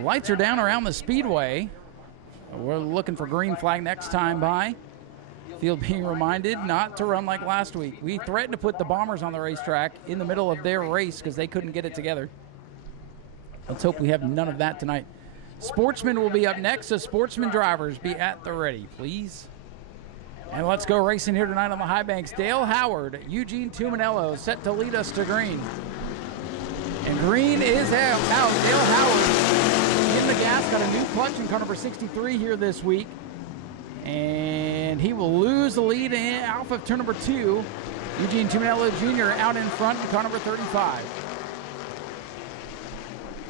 The lights are down around the speedway. We're looking for green flag next time by. Field being reminded not to run like last week. We threatened to put the Bombers on the racetrack in the middle of their race because they couldn't get it together. Let's hope we have none of that tonight. Sportsman will be up next, so Sportsman drivers be at the ready, please. And let's go racing here tonight on the high banks. Dale Howard, Eugene Tuminello set to lead us to green. And green is out. Dale Howard in the gas, got a new clutch in car number 63 here this week. And he will lose the lead off of turn number 2. Eugene Tuminello Jr. out in front in car number 35.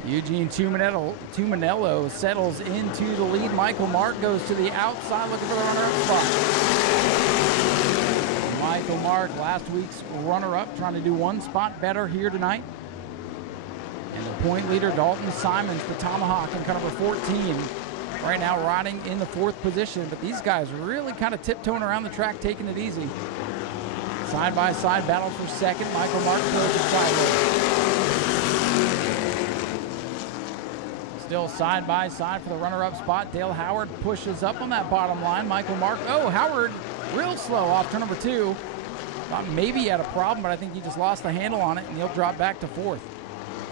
Eugene Tuminello settles into the lead. Michael Mark goes to the outside looking for the runner-up spot. Michael Mark, last week's runner-up, trying to do one spot better here tonight. And the point leader, Dalton Simons, the Tomahawk in car number 14. Right now riding in the 4th position, but these guys really kind of tiptoeing around the track, taking it easy. Side-by-side battle for second. Michael Mark goes to sideways. Still side-by-side for the runner-up spot. Dale Howard pushes up on that bottom line. Michael Mark, Howard real slow off turn number 2. Thought maybe he had a problem, but I think he just lost the handle on it, and he'll drop back to 4th.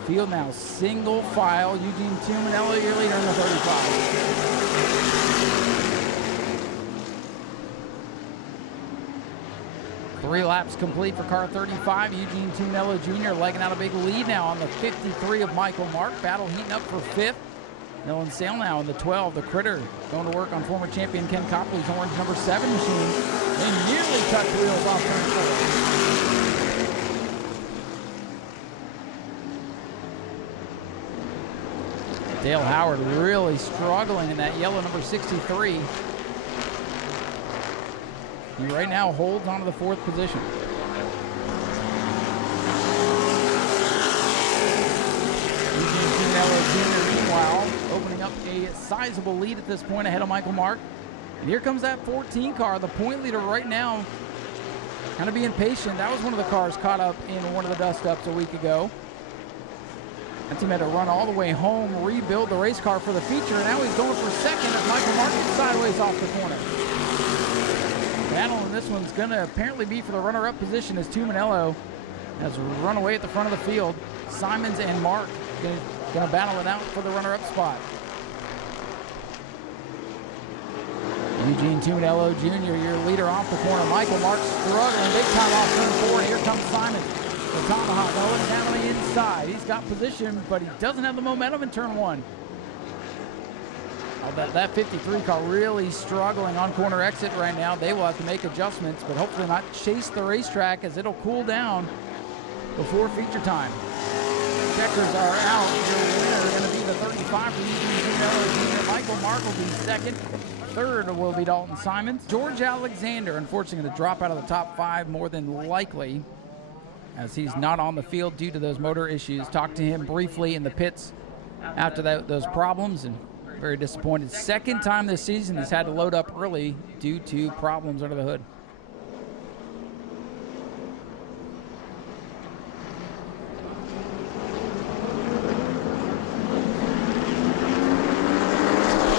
Field now single file. Eugene Tuminello, your leader in the 35. Three laps complete for car 35. Eugene Tuminello Jr. legging out a big lead now on the 53 of Michael Mark. Battle heating up for 5th. Nolan Sale now in the 12. The Critter going to work on former champion Ken Copley's orange number 7 machine. They nearly touch wheels off turn 4. Dale Howard really struggling in that yellow number 63. He right now holds onto the 4th position. Eugene Tuminello Jr. meanwhile opening up a sizable lead at this point ahead of Michael Mark. And here comes that 14 car, the point leader right now, kind of being patient. That was one of the cars caught up in one of the dust-ups a week ago. That team had to run all the way home, rebuild the race car for the feature, and now he's going for second as Michael Mark gets sideways off the corner. Battle in this one's going to apparently be for the runner-up position as Tuminello has run away at the front of the field. Simons and Mark going to battle it out for the runner-up spot. Eugene Tuminello Jr., your leader off the corner. Michael Mark struggling big time off turn 4. Here comes Simons. The Tomahawk going down on the inside. He's got position, but he doesn't have the momentum in turn 1. That 53 car really struggling on corner exit right now. They will have to make adjustments, but hopefully not chase the racetrack as it'll cool down before feature time. Checkers are out. Your winner is going to be the 35 for Eugene Tuminello Jr. Michael Mark will be second. Third will be Dalton Simons. George Alexander, unfortunately, going to drop out of the top 5 more than likely, as he's not on the field due to those motor issues. Talked to him briefly in the pits after those problems, and very disappointed. Second time this season he's had to load up early due to problems under the hood.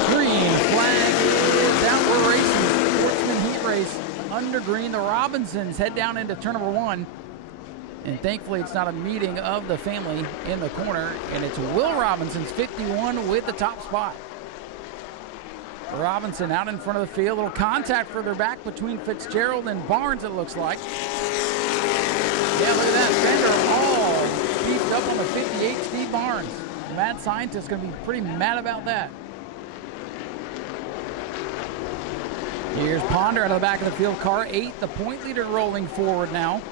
Green flag is out. We're racing. Sportsman heat race under green. The Robinsons head down into turn number 1. And thankfully, it's not a meeting of the family in the corner. And it's Will Robinson's 51 with the top spot. Robinson out in front of the field. A little contact further back between Fitzgerald and Barnes, it looks like. Yeah, look at that. Fender all beefed up on the 58, Steve Barnes. The mad scientist going to be pretty mad about that. Here's Ponder out of the back of the field. Car 8, the point leader rolling forward now.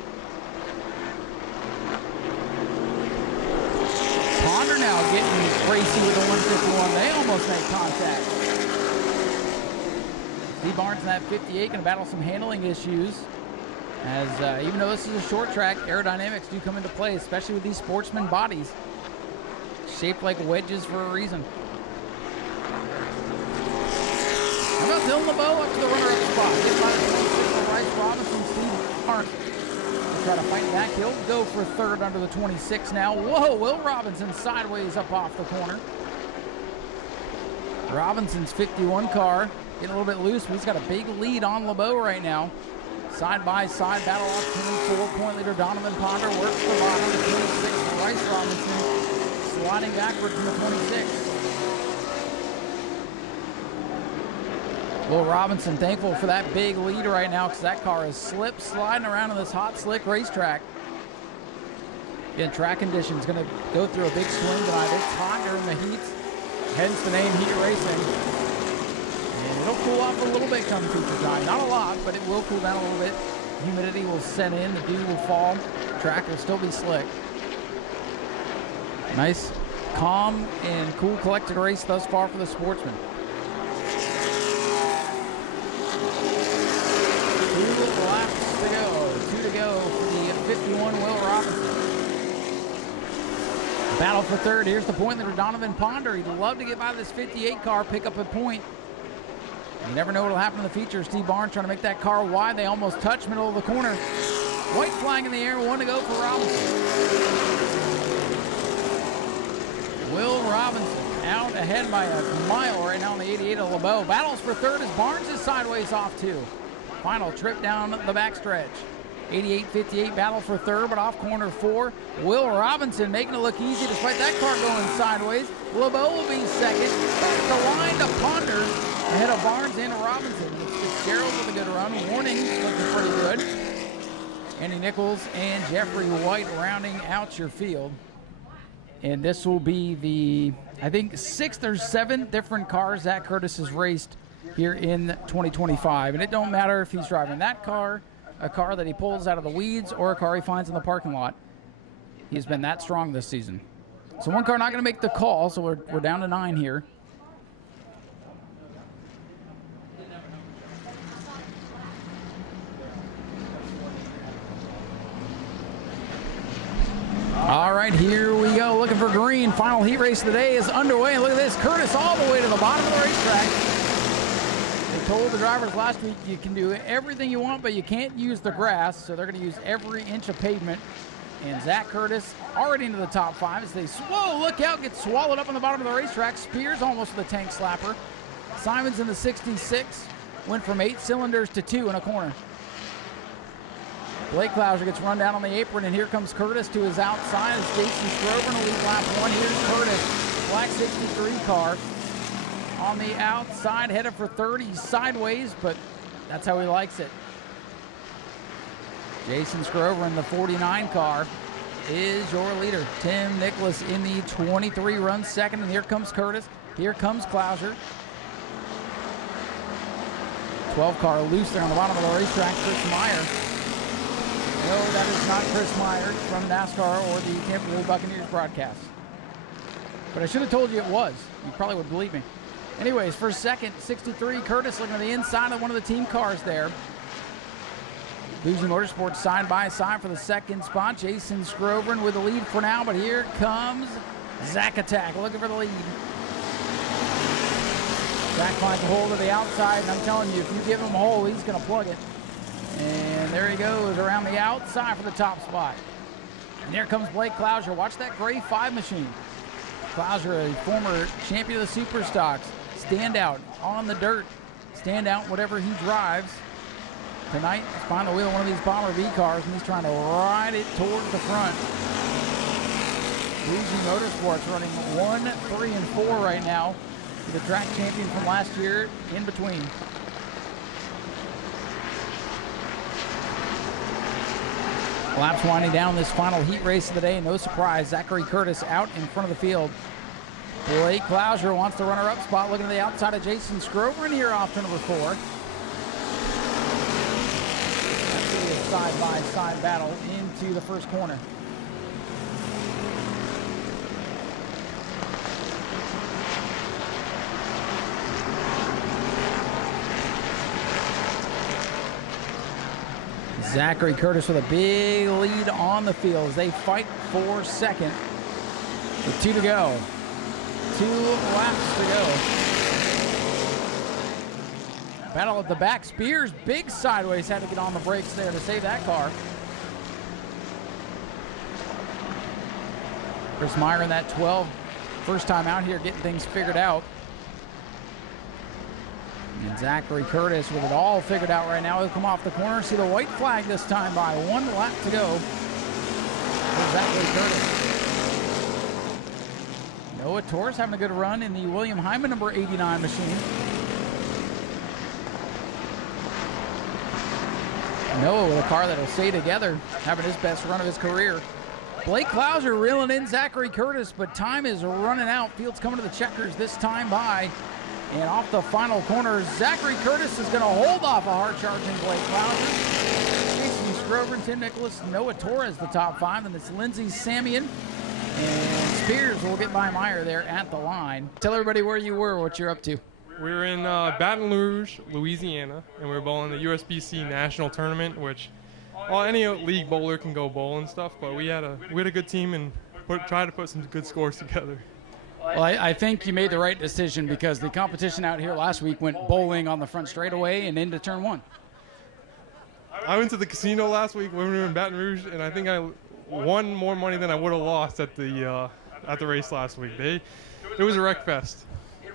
Ponder now getting racy with the 151. They almost make contact. Steve Barnes in that 58 going to battle some handling issues. As even though this is a short track, aerodynamics do come into play, especially with these Sportsman bodies. Shaped like wedges for a reason. How about Dylan LeBeau up to the runner-up spot? Hit by the 26 Rice Robinson, Steve Barnes. Try to fight back. He'll go for third under the 26 now. Whoa, Will Robinson sideways up off the corner. Robinson's 51 car getting a little bit loose, but he's got a big lead on LeBeau right now. Side-by-side battle off 24. Point leader Donovan Ponder works the bottom. The 26, Bryce Robinson sliding backwards from the 26. Will Robinson thankful for that big lead right now because that car is sliding around on this hot, slick racetrack. Again, track conditions going to go through a big swing tonight. It's hot during the heats, hence the name Heat Racing. And it'll cool off a little bit come feature time. Not a lot, but it will cool down a little bit. Humidity will set in, the dew will fall, track will still be slick. Nice, calm, and cool collected race thus far for the Sportsman. 2 laps to go. 2 to go for the 51 Will Robinson. Battle for third. Here's the point leader, Donovan Ponder. He'd love to get by this 58 car, pick up a point. You never know what will happen in the feature. Steve Barnes trying to make that car wide. They almost touch middle of the corner. White flag in the air. 1 to go for Robinson. Will Robinson out ahead by a mile right now on the 88 of LeBeau. Battles for third as Barnes is sideways off too. Final trip down the backstretch. 88-58 battle for third, but off corner 4. Will Robinson making it look easy despite that car going sideways. LeBeau will be second. Back the line to Ponder ahead of Barnes and Robinson. Fitzgerald with a good run. Warning looking pretty good. Andy Nichols and Jeffrey White rounding out your field. And this will be the, I think, 6th or 7th different cars Zach Curtis has raced here in 2025. And it don't matter if he's driving that car, a car that he pulls out of the weeds, or a car he finds in the parking lot. He's been that strong this season. So one car not going to make the call, so we're down to 9 here. All right, here we go. Looking for green. Final heat race of the day is underway. Look at this. Curtis all the way to the bottom of the racetrack. They told the drivers last week you can do everything you want, but you can't use the grass, so they're going to use every inch of pavement. And Zach Curtis already into the top 5 as they, whoa, look out, gets swallowed up on the bottom of the racetrack. Spears almost to the tank slapper. Simons in the 66 went from 8 cylinders to 2 in a corner. Blake Clouser gets run down on the apron, and here comes Curtis to his outside as Jason Strover in lead lap 1. Here's Curtis, black 63 car. On the outside, headed for third. He's sideways, but that's how he likes it. Jason Strover in the 49 car is your leader. Tim Nicholas in the 23 runs second, and here comes Curtis. Here comes Clouser. 12 car loose there on the bottom of the racetrack. Chris Meyer. No, that is not Chris Meyer from NASCAR or the Tampa Bay Buccaneers broadcast. But I should have told you it was. You probably would believe me. Anyways, for second, 63, Curtis looking at the inside of one of the team cars there. Hoosier Motorsports side by side for the second spot. Jason Scrover with the lead for now, but here comes Zach Attack looking for the lead. Zach finds a hole to the outside, and I'm telling you, if you give him a hole, he's going to plug it. And there he goes around the outside for the top spot. And here comes Blake Clouser. Watch that gray 5 machine. Clouser, a former champion of the Super Stocks. Standout on the dirt. Standout whatever he drives. Tonight, he's behind the wheel of one of these Bomber V cars, and he's trying to ride it towards the front. Hoosier Motorsports running 1, 3, and 4 right now. The track champion from last year in between. Laps winding down this final heat race of the day. No surprise, Zachary Curtis out in front of the field. Blake Clouser wants the runner-up spot, looking to the outside of Jason Scrover in here off to number 4. That's going to be a side-by-side battle into the first corner. Zachary Curtis with a big lead on the field as they fight for second. With 2 to go. 2 laps to go. Battle at the back. Spears, big sideways, had to get on the brakes there to save that car. Chris Meyer in that 12. First time out here getting things figured out. Zachary Curtis with it all figured out right now. He'll come off the corner. See the white flag this time by 1 lap to go for Zachary Curtis. Noah Torres having a good run in the William Hyman number 89 machine. Noah with a car that'll stay together, having his best run of his career. Blake Klauser reeling in Zachary Curtis, but time is running out. Field's coming to the checkers this time by. And off the final corner, Zachary Curtis is going to hold off a hard-charging Blake Klauser. Jason Scrover and Tim Nicholas, Noah Torres, the top 5. And it's Lindsey Samian. And Spears will get by Meyer there at the line. Tell everybody where you were, what you're up to. We're in Baton Rouge, Louisiana, and we're bowling the USBC National Tournament, which any league bowler can go bowl and stuff, but we had a good team and tried to put some good scores together. Well, I think you made the right decision because the competition out here last week went bowling on the front straightaway and into turn 1. I went to the casino last week when we were in Baton Rouge, and I think I won more money than I would have lost at the race last week. It was a wreck fest.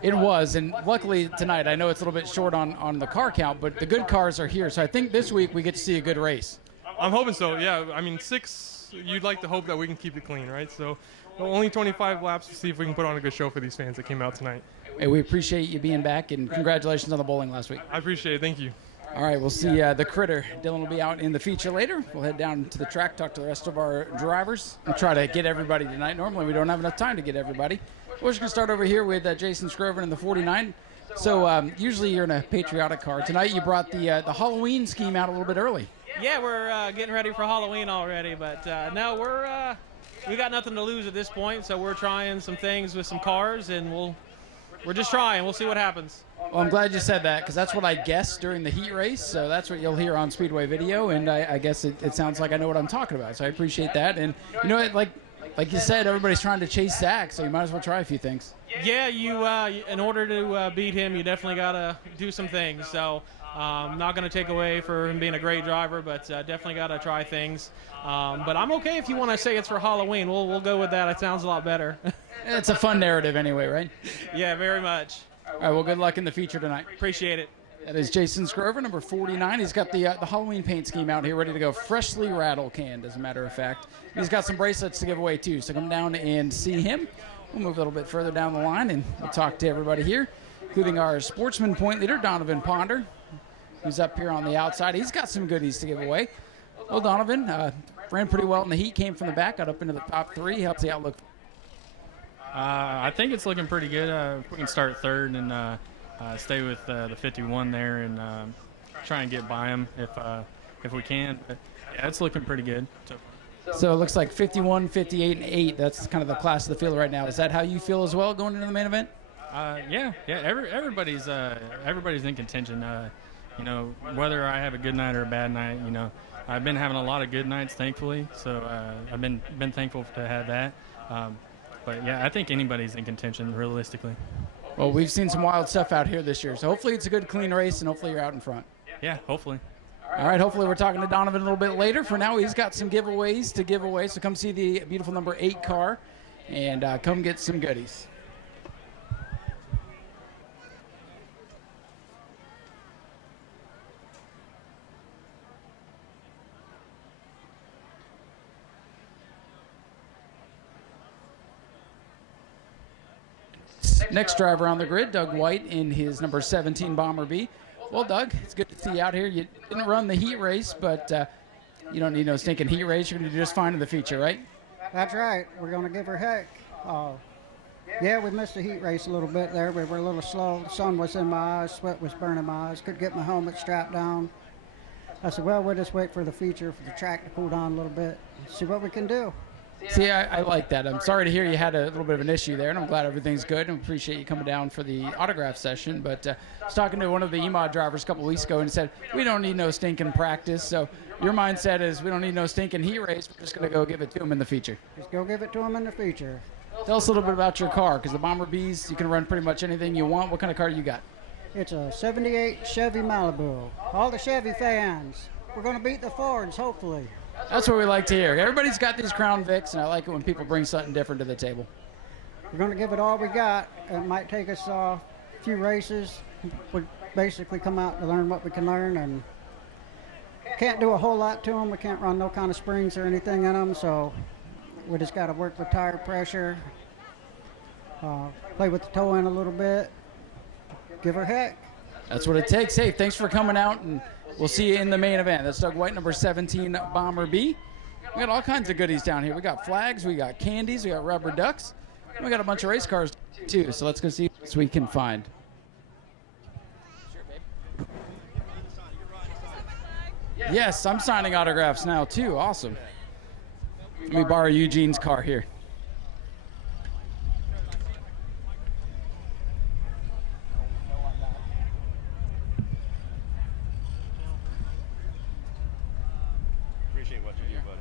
It was, and luckily tonight, I know it's a little bit short on the car count, but the good cars are here, so I think this week we get to see a good race. I'm hoping so, yeah. I mean, 6, you'd like to hope that we can keep it clean, right? So only 25 laps to see if we can put on a good show for these fans that came out tonight. Hey, we appreciate you being back, and congratulations on the bowling last week. I appreciate it. Thank you. All right, we'll see the Critter. Dylan will be out in the feature later. We'll head down to the track, talk to the rest of our drivers, and try to get everybody tonight. Normally, we don't have enough time to get everybody. We're just going to start over here with Jason Scrover in the 49. So usually you're in a patriotic car. Tonight you brought the Halloween scheme out a little bit early. Yeah, we're getting ready for Halloween already, but no, we got nothing to lose at this point, so we're trying some things with some cars, and we're just trying. We'll see what happens. Well, I'm glad you said that because that's what I guessed during the heat race, so that's what you'll hear on Speedway video, and I guess it sounds like I know what I'm talking about, so I appreciate that. And you know what, like you said, everybody's trying to chase Zach, so you might as well try a few things. Yeah, you in order to beat him, you definitely got to do some things. So not going to take away for him being a great driver, but definitely got to try things. But I'm okay if you want to say it's for Halloween. We'll go with that. It sounds a lot better. It's a fun narrative anyway, right? Yeah, very much. All right, well, good luck in the feature tonight. Appreciate it. That is Jason Scrover, number 49. He's got the Halloween paint scheme out here ready to go, freshly rattle canned, as a matter of fact. He's got some bracelets to give away, too, so come down and see him. We'll move a little bit further down the line, and we'll talk to everybody here, including our Sportsman point leader, Donovan Ponder, who's up here on the outside. He's got some goodies to give away. Well, Donovan ran pretty well in the heat, came from the back, got up into the top 3, helps the outlook. I think it's looking pretty good. We can start third and stay with the 51 there and try and get by him if we can. But yeah, it's looking pretty good. So it looks like 51, 58, and 8. That's kind of the class of the field right now. Is that how you feel as well going into the main event? Yeah. Everybody's in contention. You know, whether I have a good night or a bad night, you know, I've been having a lot of good nights, thankfully. So I've been thankful to have that. But yeah, I think anybody's in contention realistically. Well, we've seen some wild stuff out here this year, so hopefully it's a good, clean race, and hopefully you're out in front. Yeah, hopefully. All right, hopefully we're talking to Donovan a little bit later. For now, he's got some giveaways to give away, so come see the beautiful number 8 car and come get some goodies. Next driver on the grid, Doug White in his number 17 Bomber B. Well, Doug, it's good to see you out here. You didn't run the heat race, but you don't need no stinking heat race. You're going to do just fine in the feature, right? That's right. We're going to give her heck. Yeah, we missed the heat race a little bit there. We were a little slow. The sun was in my eyes. Sweat was burning my eyes. Couldn't get my helmet strapped down. I said, well, we'll just wait for the feature, for the track to cool down a little bit, see what we can do. See, I like that. I'm sorry to hear you had a little bit of an issue there, and I'm glad everything's good, and appreciate you coming down for the autograph session. But I was talking to one of the EMOD drivers a couple weeks ago, and he said, we don't need no stinking practice. So your mindset is we don't need no stinking heat race. We're just going to go give it to him in the feature. Just go give it to him in the feature. Tell us a little bit about your car, because the Bomber Bs, you can run pretty much anything you want. What kind of car you got? It's a 78 Chevy Malibu. All the Chevy fans, we're going to beat the Fords, hopefully. That's what we like to hear. Everybody's got these Crown Vics, and I like it when people bring something different to the table. We're going to give it all we got. It might take us few races. We basically come out to learn what we can learn, and can't do a whole lot to them. We can't run no kind of springs or anything in them, so we just got to work with tire pressure, play with the toe in a little bit, give her heck. That's what it takes. Hey, thanks for coming out, and we'll see you in the main event. That's Doug White, number 17, Bomber B. We got all kinds of goodies down here. We got flags, we got candies, we got rubber ducks, and we got a bunch of race cars too. So let's go see what we can find. Yes, I'm signing autographs now too. Awesome. Let me borrow Eugene's car here. Appreciate what you do, buddy.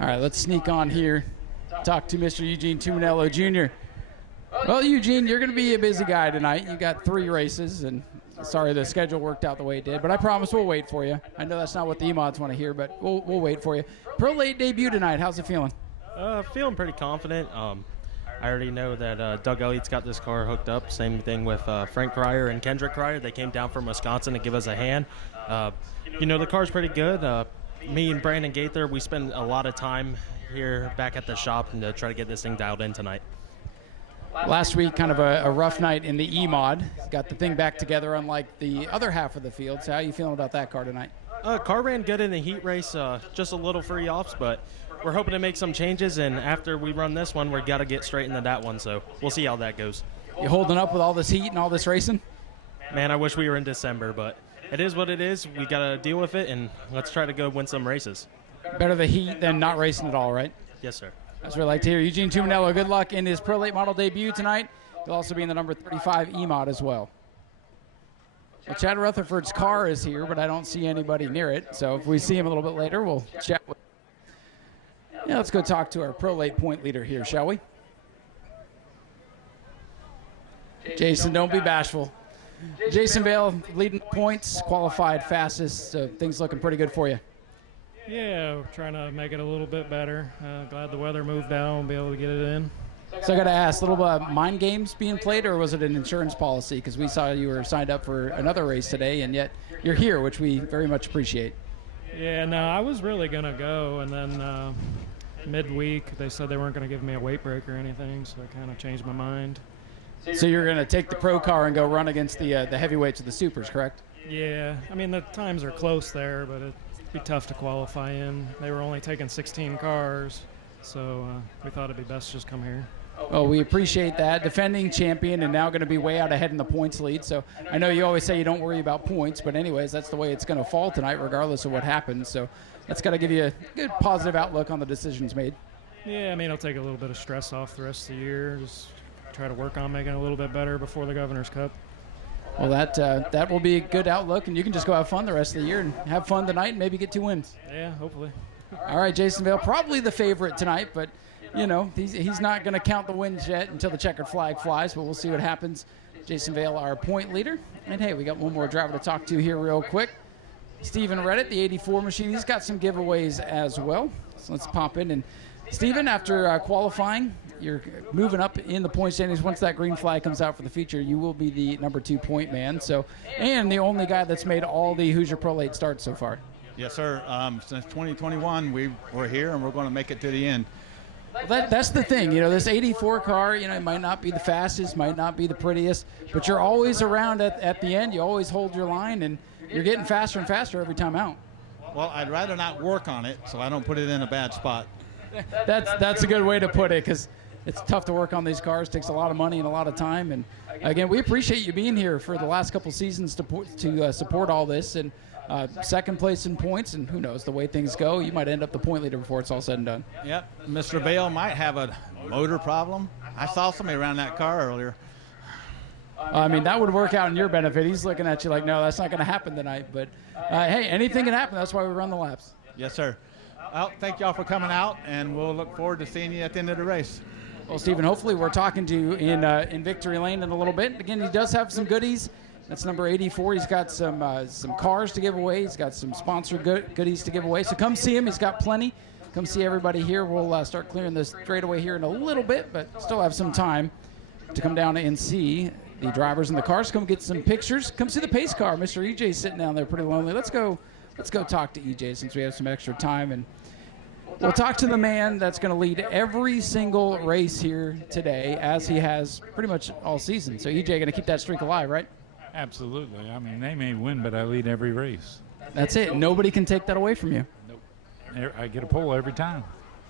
All right, let's sneak on here. Talk to Mr. Eugene Tuminello Jr. Well, Eugene, you're going to be a busy guy tonight. You got 3 races, and sorry the schedule worked out the way it did, but I promise we'll wait for you. I know that's not what the E-Mods want to hear, but we'll wait for you. Pro late debut tonight. How's it feeling? Feeling pretty confident. I already know that Doug Elliott's got this car hooked up. Same thing with Frank Cryer and Kendrick Cryer. They came down from Wisconsin to give us a hand. The car's pretty good. Me and Brandon Gaither, we spend a lot of time here back at the shop and to try to get this thing dialed in tonight. Last week, kind of a rough night in the E-Mod. Got the thing back together unlike the other half of the field. So how are you feeling about that car tonight? Car ran good in the heat race, just a little free offs, but we're hoping to make some changes, and after we run this one, we've got to get straight into that one, so we'll see how that goes. You holding up with all this heat and all this racing? Man, I wish we were in December, but it is what it is. We got to deal with it, and let's try to go win some races. Better the heat than not racing at all, right? Yes, sir. That's what I like to hear. Eugene Tuminello, good luck in his Pro Late Model debut tonight. He'll also be in the number 35 E-Mod as well. Well, Chad Rutherford's car is here, but I don't see anybody near it. So if we see him a little bit later, we'll chat with him. Yeah, let's go talk to our Pro Late point leader here, shall we? Jason, don't be bashful. Jason Vale leading points, qualified fastest, so things looking pretty good for you. Yeah, we're trying to make it a little bit better. Glad the weather moved down and be able to get it in. So I got to ask, a little mind games being played, or was it an insurance policy? Because we saw you were signed up for another race today, and yet you're here, which we very much appreciate. Yeah, no, I was really going to go, and then midweek they said they weren't going to give me a weight break or anything, so I kind of changed my mind. So you're going to take the pro car and go run against the heavyweights of the supers, correct? Yeah, I mean, the times are close there, but it'd be tough to qualify in. They were only taking 16 cars, so we thought it'd be best to just come here. Oh, we appreciate that. Defending champion and now going to be way out ahead in the points lead. So I know you always say you don't worry about points, but anyways, that's the way it's going to fall tonight regardless of what happens. So that's got to give you a good positive outlook on the decisions made. Yeah, I mean, it'll take a little bit of stress off the rest of the year. Just try to work on making it a little bit better before the Governor's Cup. Well, that will be a good outlook, and you can just go have fun the rest of the year and have fun tonight and maybe get 2 wins. Yeah, hopefully. All right, Jason Vale, probably the favorite tonight, but you know, he's not going to count the wins yet until the checkered flag flies, but we'll see what happens. Jason Vale, our point leader. And, hey, we got one more driver to talk to here real quick. Steven Reddit, the 84 machine. He's got some giveaways as well. So let's pop in. And, Steven, after qualifying, you're moving up in the point standings. Once that green flag comes out for the feature, you will be the number 2 point man. So, and the only guy that's made all the Hoosier Pro Late starts so far. Yes, sir. Since 2021, we were here, and we're going to make it to the end. Well, that's the thing, you know, this 84 car, you know, it might not be the fastest, might not be the prettiest, but you're always around at the end. You always hold your line, and you're getting faster and faster every time out. Well, I'd rather not work on it, so I don't put it in a bad spot. That's a good way to put it, because it's tough to work on these cars. It takes a lot of money and a lot of time. And, again, we appreciate you being here for the last couple seasons to support all this. And second place in points, and who knows, the way things go, you might end up the point leader before it's all said and done. Yep. Mr. Vale might have a motor problem. I saw somebody around that car earlier. I mean, that would work out in your benefit. He's looking at you like, no, that's not going to happen tonight. But, hey, anything can happen. That's why we run the laps. Yes, sir. Well, thank y'all for coming out, and we'll look forward to seeing you at the end of the race. Well, Stephen, hopefully we're talking to you in Victory Lane in a little bit. Again, he does have some goodies. That's number 84. He's got some cars to give away. He's got some sponsor goodies to give away. So come see him. He's got plenty. come see everybody here. We'll start clearing this straightaway here in a little bit, but still have some time to come down and see the drivers in the cars. Come get some pictures. Come see the pace car. Mr. EJ's sitting down there pretty lonely. Let's go talk to EJ since we have some extra time, and we'll talk to the man that's going to lead every single race here today, as he has pretty much all season. So EJ going to keep that streak alive, right? Absolutely. I mean, they may win, but I lead every race. That's it. Nobody can take that away from you. Nope. I get a pole every time.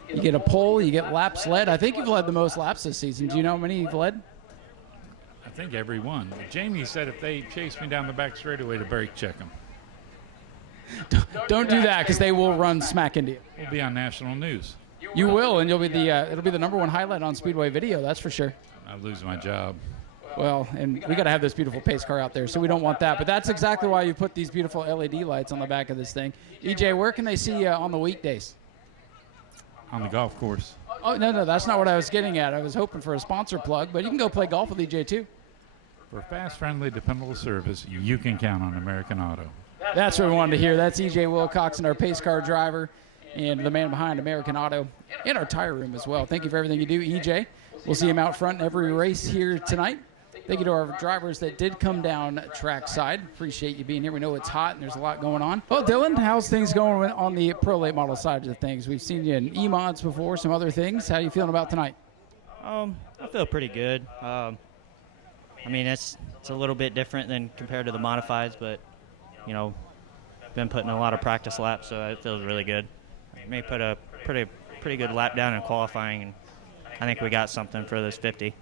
You get a pole, you get laps led. I think you've led the most laps this season. Do you know how many you've led? I think every one. Jamie said if they chase me down the back straightaway to brake check them. Don't do that, because they will run smack into you. We'll be on national news. You will, and you'll be it'll be the #1 highlight on Speedway video, that's for sure. I'll lose my job. Well, and we got to have this beautiful pace car out there, so we don't want that. But that's exactly why you put these beautiful LED lights on the back of this thing. EJ, where can they see you on the weekdays? On the golf course. Oh, no, that's not what I was getting at. I was hoping for a sponsor plug, but you can go play golf with EJ too. For fast, friendly, dependable service, you can count on American Auto. That's what we wanted to hear. That's EJ Wilcoxon, our pace car driver, and the man behind American Auto, and our tire room as well. Thank you for everything you do, EJ. We'll see him out front in every race here tonight. Thank you to our drivers that did come down trackside. Appreciate you being here. We know it's hot and there's a lot going on. Well, Dylan, how's things going on the Pro Late Model side of things? We've seen you in E-Mods before, some other things. How are you feeling about tonight? I feel pretty good. I mean, it's a little bit different than compared to the modifieds, but, you know, been putting a lot of practice laps, so it feels really good. I may put a pretty good lap down in qualifying, and I think we got something for this 50.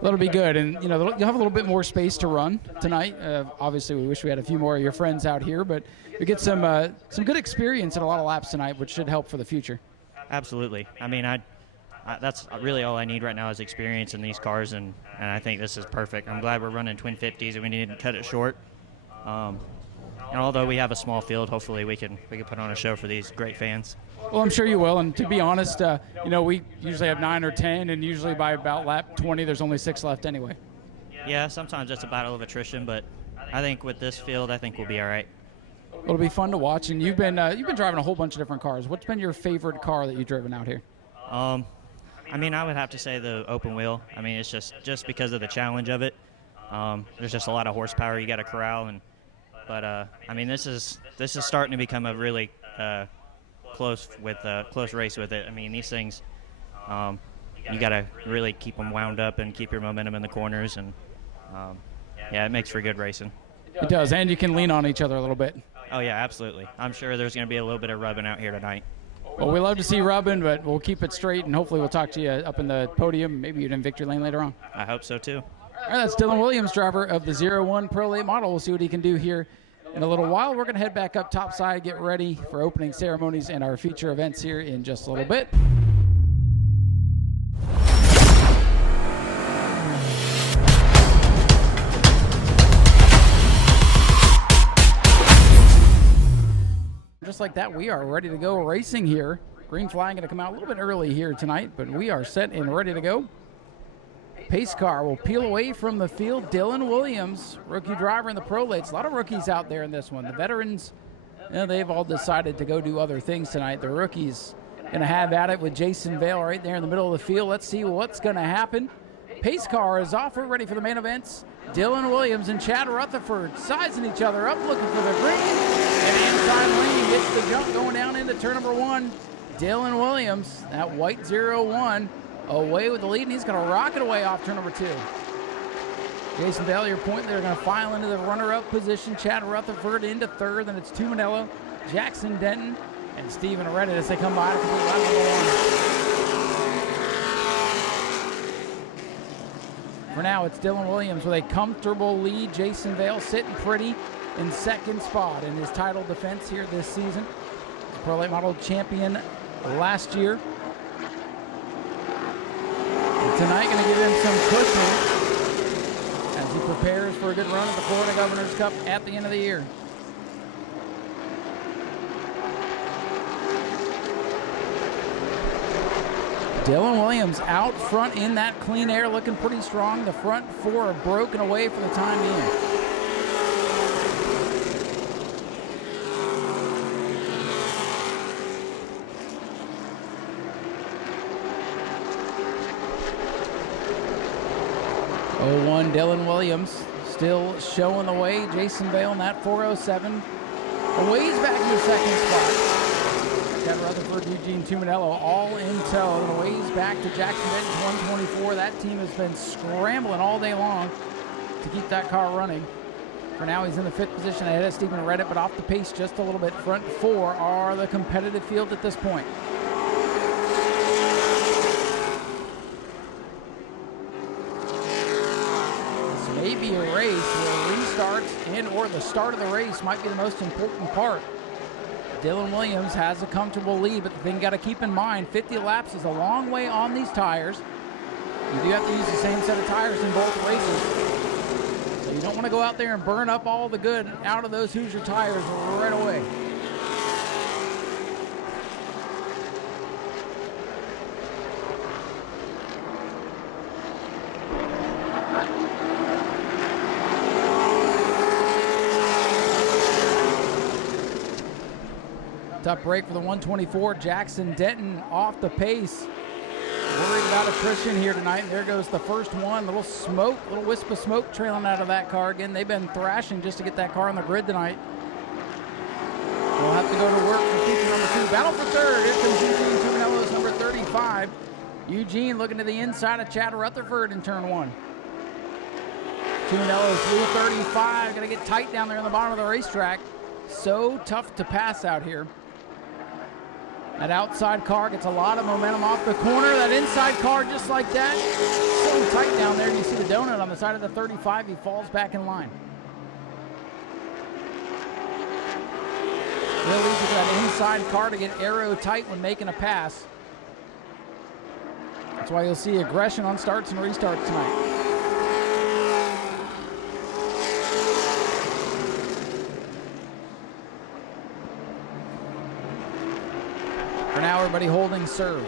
That'll be good, and you know you'll have a little bit more space to run tonight. Obviously, we wish we had a few more of your friends out here, but we get some good experience in a lot of laps tonight, which should help for the future. Absolutely. I mean, that's really all I need right now is experience in these cars, and I think this is perfect. I'm glad we're running twin 50s, and we didn't cut it short. And although we have a small field, hopefully we can put on a show for these great fans. Well, I'm sure you will. And to be honest, you know, we usually have 9 or 10, and usually by about lap 20, there's only 6 left anyway. Yeah, sometimes it's a battle of attrition, but I think with this field, I think we'll be all right. It'll be fun to watch. And you've been driving a whole bunch of different cars. What's been your favorite car that you've driven out here? I mean, I would have to say the open wheel. I mean, it's just because of the challenge of it. There's just a lot of horsepower you got to corral, but I mean, this is starting to become a really close race with it. I mean, these things, you got to really keep them wound up and keep your momentum in the corners, and yeah, it makes for good racing. It does, and you can lean on each other a little bit. Oh yeah, absolutely. I'm sure there's going to be a little bit of rubbing out here tonight. Well, we love to see rubbing, but we'll keep it straight, and hopefully we'll talk to you up in the podium, maybe even in victory lane later on. I hope so too. All right, that's Dylan Williams, driver of the 01 Pro Late Model. We'll see what he can do here in a little while. We're going to head back up topside, get ready for opening ceremonies and our feature events here in just a little bit. Just like that, we are ready to go racing here. Green flag going to come out a little bit early here tonight, but we are set and ready to go. Pace car will peel away from the field. Dylan Williams, rookie driver in the Pro Lates. A lot of rookies out there in this one. The veterans, you know, they've all decided to go do other things tonight. The rookies going to have at it with Jason Vale right there in the middle of the field. Let's see what's going to happen. Pace car is off. We're ready for the main events. Dylan Williams and Chad Rutherford sizing each other up, looking for the green. And the inside lane gets the jump going down into turn number 1. Dylan Williams, that white 01, away with the lead, and he's going to rocket away off turn number 2. Jason Vale, your point, they're going to file into the runner-up position. Chad Rutherford into third, then it's Tumanello, Jackson Denton, and Steven Aretta as they come by to complete lap number 1. For now, it's Dylan Williams with a comfortable lead. Jason Vale sitting pretty in second spot in his title defense here this season. Pro Late Model champion last year. And tonight going to give him some cushion as he prepares for a good run at the Florida Governor's Cup at the end of the year. Dylan Williams out front in that clean air, looking pretty strong. The front 4 are broken away for the time being. 01 Dylan Williams still showing the way. Jason Vale in that 407. A ways back in the second spot. Chad Rutherford, Eugene Tuminello all in tow. And a ways back to Jackson Denton's 124. That team has been scrambling all day long to keep that car running. For now, he's in the 5th position ahead of Stephen Redditt, but off the pace just a little bit. Front 4 are the competitive field at this point. This may be a race where restarts and or the start of the race might be the most important part. Dylan Williams has a comfortable lead, but the thing you got to keep in mind, 50 laps is a long way on these tires. You do have to use the same set of tires in both races. You don't want to go out there and burn up all the good out of those Hoosier tires right away. Tough break for the 124. Jackson Denton off the pace. Worried about attrition here tonight. And there goes the first one. Little smoke, little wisp of smoke trailing out of that car. Again, they've been thrashing just to get that car on the grid tonight. We'll have to go to work for feature number 2. Battle for third. Here comes Eugene Tuminello's number 35. Eugene looking to the inside of Chad Rutherford in turn 1. Tuminello's 335. Going to get tight down there in the bottom of the racetrack. So tough to pass out here. That outside car gets a lot of momentum off the corner. That inside car, just like that, so tight down there. You see the donut on the side of the 35. He falls back in line. Real easy for that inside car to get aero tight when making a pass. That's why you'll see aggression on starts and restarts tonight. For now, everybody holding serve.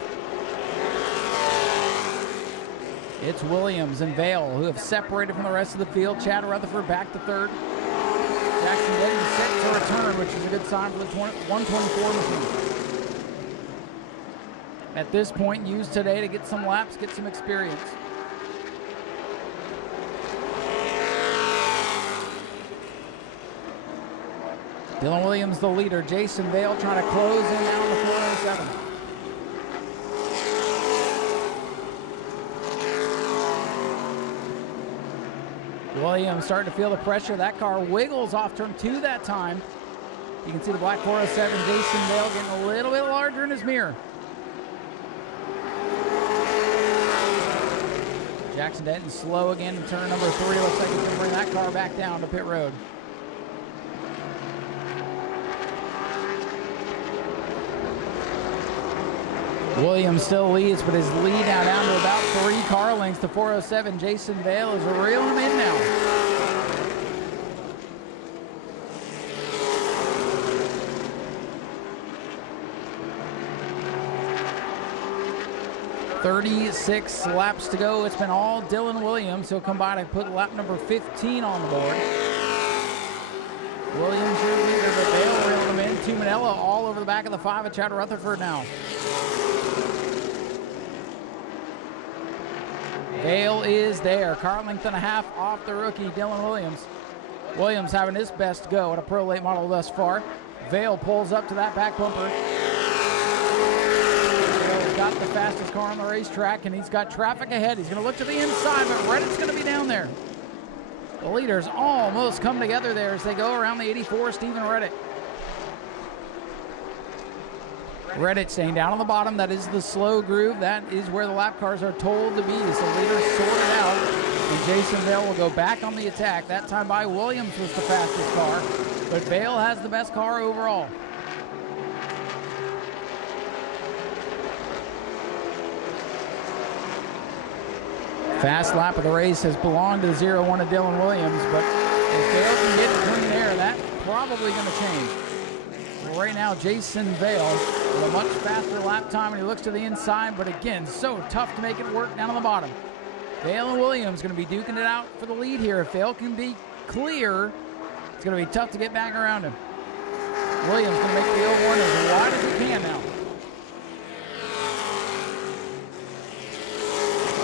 It's Williams and Vale who have separated from the rest of the field. Chad Rutherford back to third. Jackson Denton set to return, which is a good sign for the 124 machine. At this point, used today to get some laps, get some experience. Dylan Williams the leader. Jason Vale trying to close in now on the 407. Williams starting to feel the pressure. That car wiggles off turn 2 that time. You can see the black 407. Jason Vale getting a little bit larger in his mirror. Jackson Denton slow again in turn number 3. Looks like he's going to bring that car back down to pit road. Williams still leads, but his lead now down to about 3 car lengths to 407. Jason Vale is reeling him in now. .36 laps to go. It's been all Dylan Williams. He'll come by to put lap number 15 on the board. Williams your leader, but Vale reeling him in. Tuminello all over the back of the 5 at Chad Rutherford now. Vale is there. Car length and a half off the rookie, Dylan Williams. Williams having his best go at a Pro Late model thus far. Vale pulls up to that back bumper. Vale's got the fastest car on the racetrack, and he's got traffic ahead. He's going to look to the inside, but Redditt's going to be down there. The leaders almost come together there as they go around the 84, Stephen Redditt. Redditt staying down on the bottom. That is the slow groove. That is where the lap cars are told to be. So leaders sorted out, and Jason Vale will go back on the attack. That time by Williams was the fastest car, but Vale has the best car overall. Fast lap of the race has belonged to the 0-1 of Dylan Williams, but if Vale can get clean air, that's probably going to change. Right now, Jason Vale with a much faster lap time, and he looks to the inside, but again, so tough to make it work down on the bottom. Vale and Williams going to be duking it out for the lead here. If Vale can be clear, it's going to be tough to get back around him. Williams going to make the 0-1 as wide as he can now.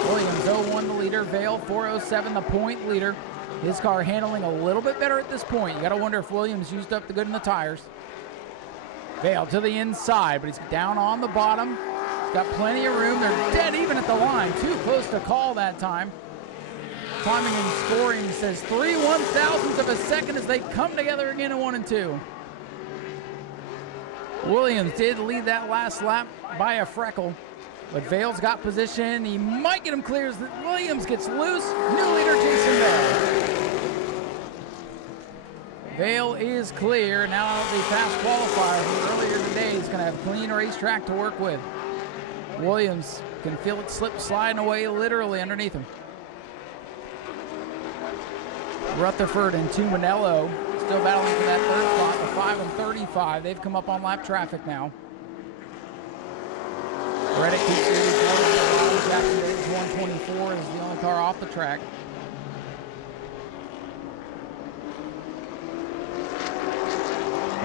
Williams 0-1 the leader. Vail 4:07 the point leader. His car handling a little bit better at this point. You got to wonder if Williams used up the good in the tires. Vail to the inside, but he's down on the bottom. He's got plenty of room. They're dead even at the line. Too close to call that time. Timing and scoring says 3/1000ths of a second as they come together again in 1 and 2. Williams did lead that last lap by a freckle, but Vail's got position. He might get him clear as Williams gets loose. New leader, Jason Vail. Vail is clear. Now the fast qualifier from earlier today is going to have clean racetrack to work with. Williams can feel it slip sliding away literally underneath him. Rutherford and Tuminello still battling for that third spot, the 5 and 35. They've come up on lap traffic now. Reddick keeps it. Jackson Davis 124 is the only car off the track.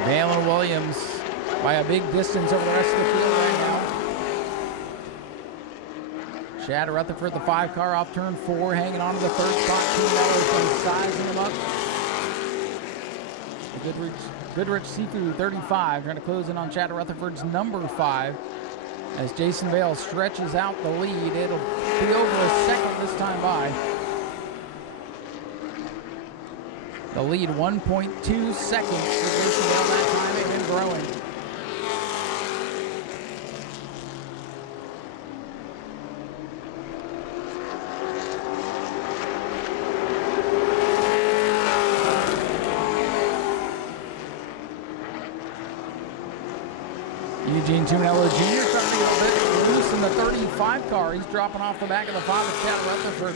Vail and Williams by a big distance over the rest of the field right now. Chad Rutherford, the 5 car off turn 4, hanging on to the third spot. Tuminello's been sizing him up. Goodrich Seafood 35 trying to close in on Chad Rutherford's number 5. As Jason Vail stretches out the lead, it'll be over a second this time by. The lead 1.2 seconds for Jason Vail that time. It's been growing. Eugene Tuminello Jr. starting to get a bit loose in the 35 car. He's dropping off the back of the 5 of Chad Rutherford.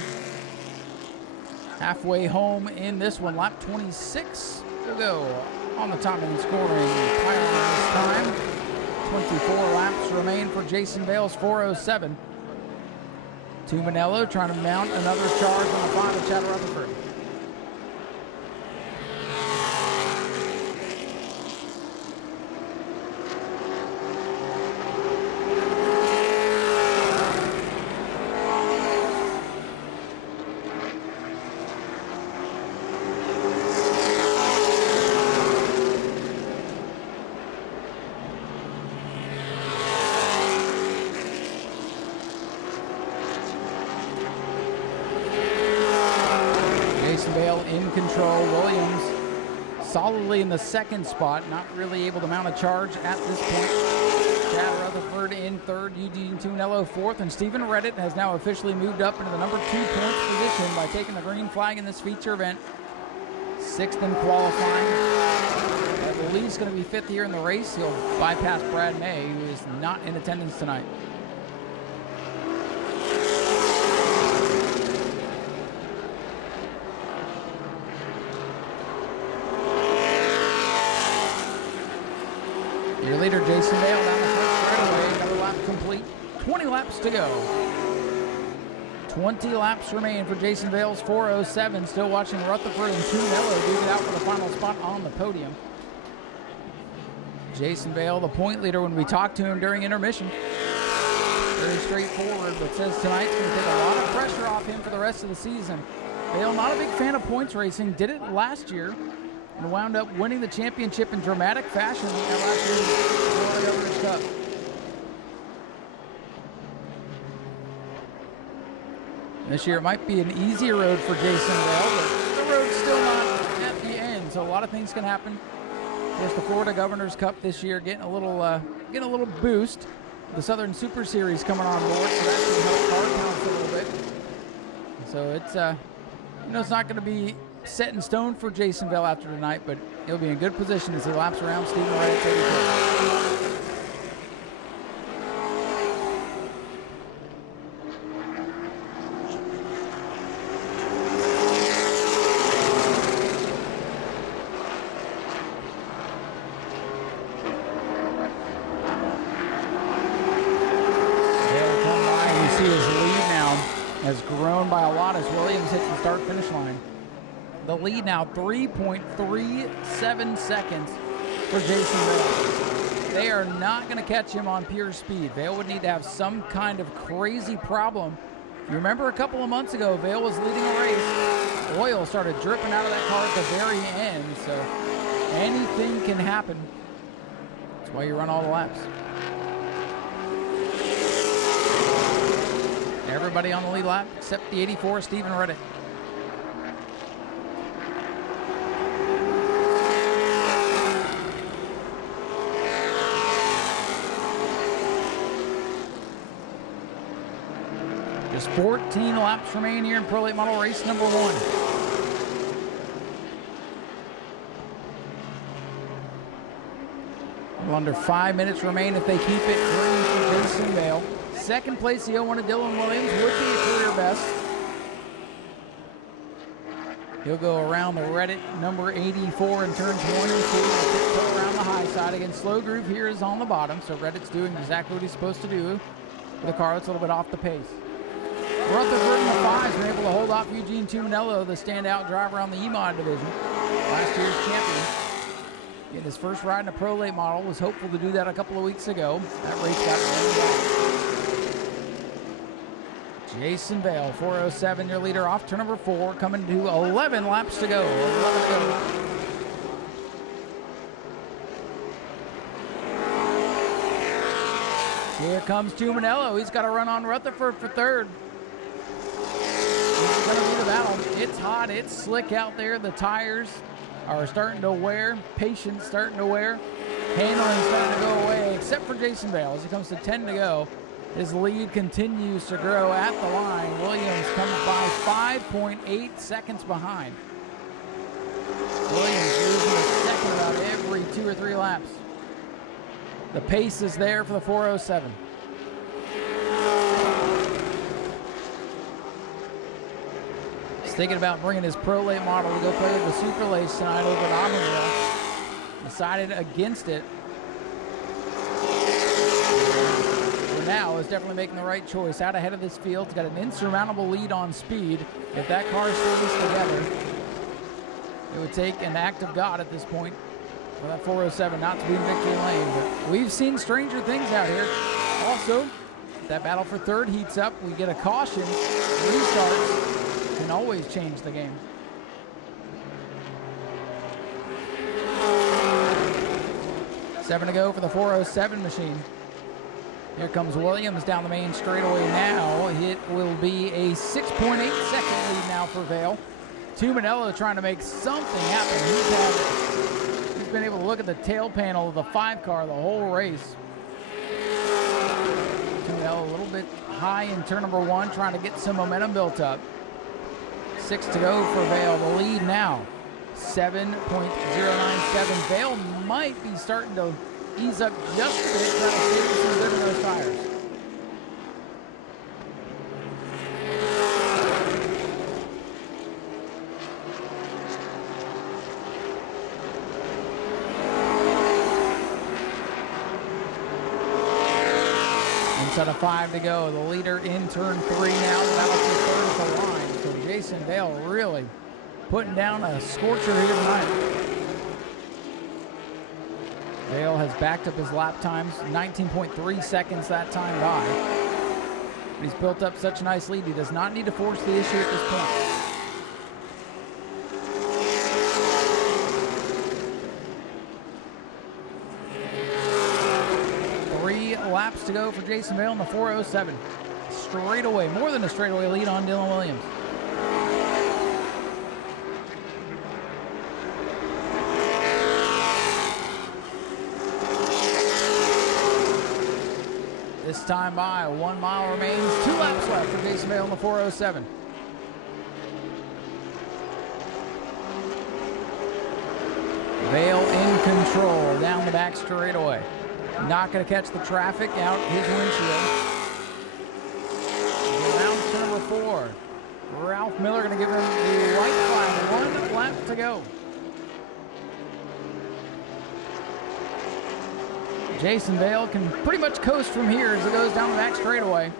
Halfway home in this one. Lap 26 to go on the timing and scoring pylon this time. 24 laps remain for Jason Vail's 4:07. Tuminello trying to mount another charge on the 5 of Chad Rutherford. In control. Williams solidly in the 2nd spot, not really able to mount a charge at this point. Chad Rutherford in 3rd, Eugene Tuminello 4th, and Stephen Redditt has now officially moved up into the number 2 points position by taking the green flag in this feature event. 6th in qualifying. I believe he's going to be 5th here in the race. He'll bypass Brad May, who is not in attendance tonight. Your leader, Jason Vail, down the front straightaway. Another lap complete. 20 laps to go. 20 laps remain for Jason Vail's 4:07. Still watching Rutherford and Tuminello duke it out for the final spot on the podium. Jason Vail, the point leader, when we talked to him during intermission. Very straightforward, but says tonight's going to take a lot of pressure off him for the rest of the season. Vail, not a big fan of points racing, did it last year, and wound up winning the championship in dramatic fashion at last year's Florida Governor's Cup. This year it might be an easier road for Jason Vail, but the road's still not at the end, so a lot of things can happen. Of course, the Florida Governor's Cup this year getting a little boost. The Southern Super Series coming on board, so that should help car counts a little bit. So it's it's not going to be set in stone for Jason Vail after tonight, but he'll be in good position as he laps around Stephen Redditt's 84. Has grown by a lot as Williams hits the start-finish line. The lead now 3.37 seconds for Jason Vail. They are not going to catch him on pure speed. Vail would need to have some kind of crazy problem If you remember a couple of months ago, Vail was leading a race. Oil started dripping out of that car at the very end, so anything can happen. That's why you run all the laps. Everybody on the lead lap except the 84, Stephen Reddick. Just 14 laps remain here in Pro Late Model race number 1. Well, under 5 minutes remain if they keep it green for Jason Vail. Second place, the 01 of Dylan Williams would be a career best. He'll go around the Reddit number 84 in turns 1 and 2. Tiptoe around the high side. Again, slow groove here is on the bottom, so Reddit's doing exactly what he's supposed to do with a car that's a little bit off the pace. Rutherford in the 5s were able to hold off Eugene Tuminello, the standout driver on the E-Mod division. Last year's champion. In his first ride in a Pro Late Model, was hopeful to do that a couple of weeks ago. That race got really bad. Jason Vail, 407, your leader off turn number 4, coming to 11 laps to go. 11 to go. Here comes Tuminello. He's got to run on Rutherford for third. It's going to be the battle. It's hot. It's slick out there. The tires are starting to wear. Patience starting to wear. Handling starting to go away, except for Jason Vail. As he comes to 10 to go, his lead continues to grow at the line. Williams comes by 5.8 seconds behind. Williams losing a second about every 2 or 3 laps. The pace is there for the 407. He's thinking about bringing his Pro Late Model to go play with the Super Lace tonight over at Auburndale. Decided against it. For now, is definitely making the right choice. Out ahead of this field, he's got an insurmountable lead on speed. If that car stays together, it would take an act of God at this point for that 407 not to be in victory lane. But we've seen stranger things out here. Also, if that battle for third heats up, we get a caution. Restarts can always change the game. Seven to go for the 407 machine. Here comes Williams down the main straightaway now. It will be a 6.8 second lead now for Vail. Tuminello trying to make something happen. He's been able to look at the tail panel of the 5 car the whole race. Tuminello a little bit high in turn number 1, trying to get some momentum built up. 6 to go for Vail. The lead now, 7.097. Vail might be starting to ease up just a bit, trying to save some good in those tires. Inside of 5 to go. The leader in turn 3 now. That'll be third at the line. So Jason Vail really putting down a scorcher here tonight. Vail has backed up his lap times, 19.3 seconds that time by. But he's built up such a nice lead, he does not need to force the issue at this point. Laps to go for Jason Vail in the 407. Straightaway, more than a straightaway lead on Dylan Williams. This time by, 1 mile remains, 2 laps left for Jason Vail in the 407. Vail in control down the back straightaway. Not going to catch the traffic out his windshield. Around turn number 4. Ralph Miller going to give him the white flag. 1 lap to go. Jason Vail can pretty much coast from here as it goes down the back straightaway.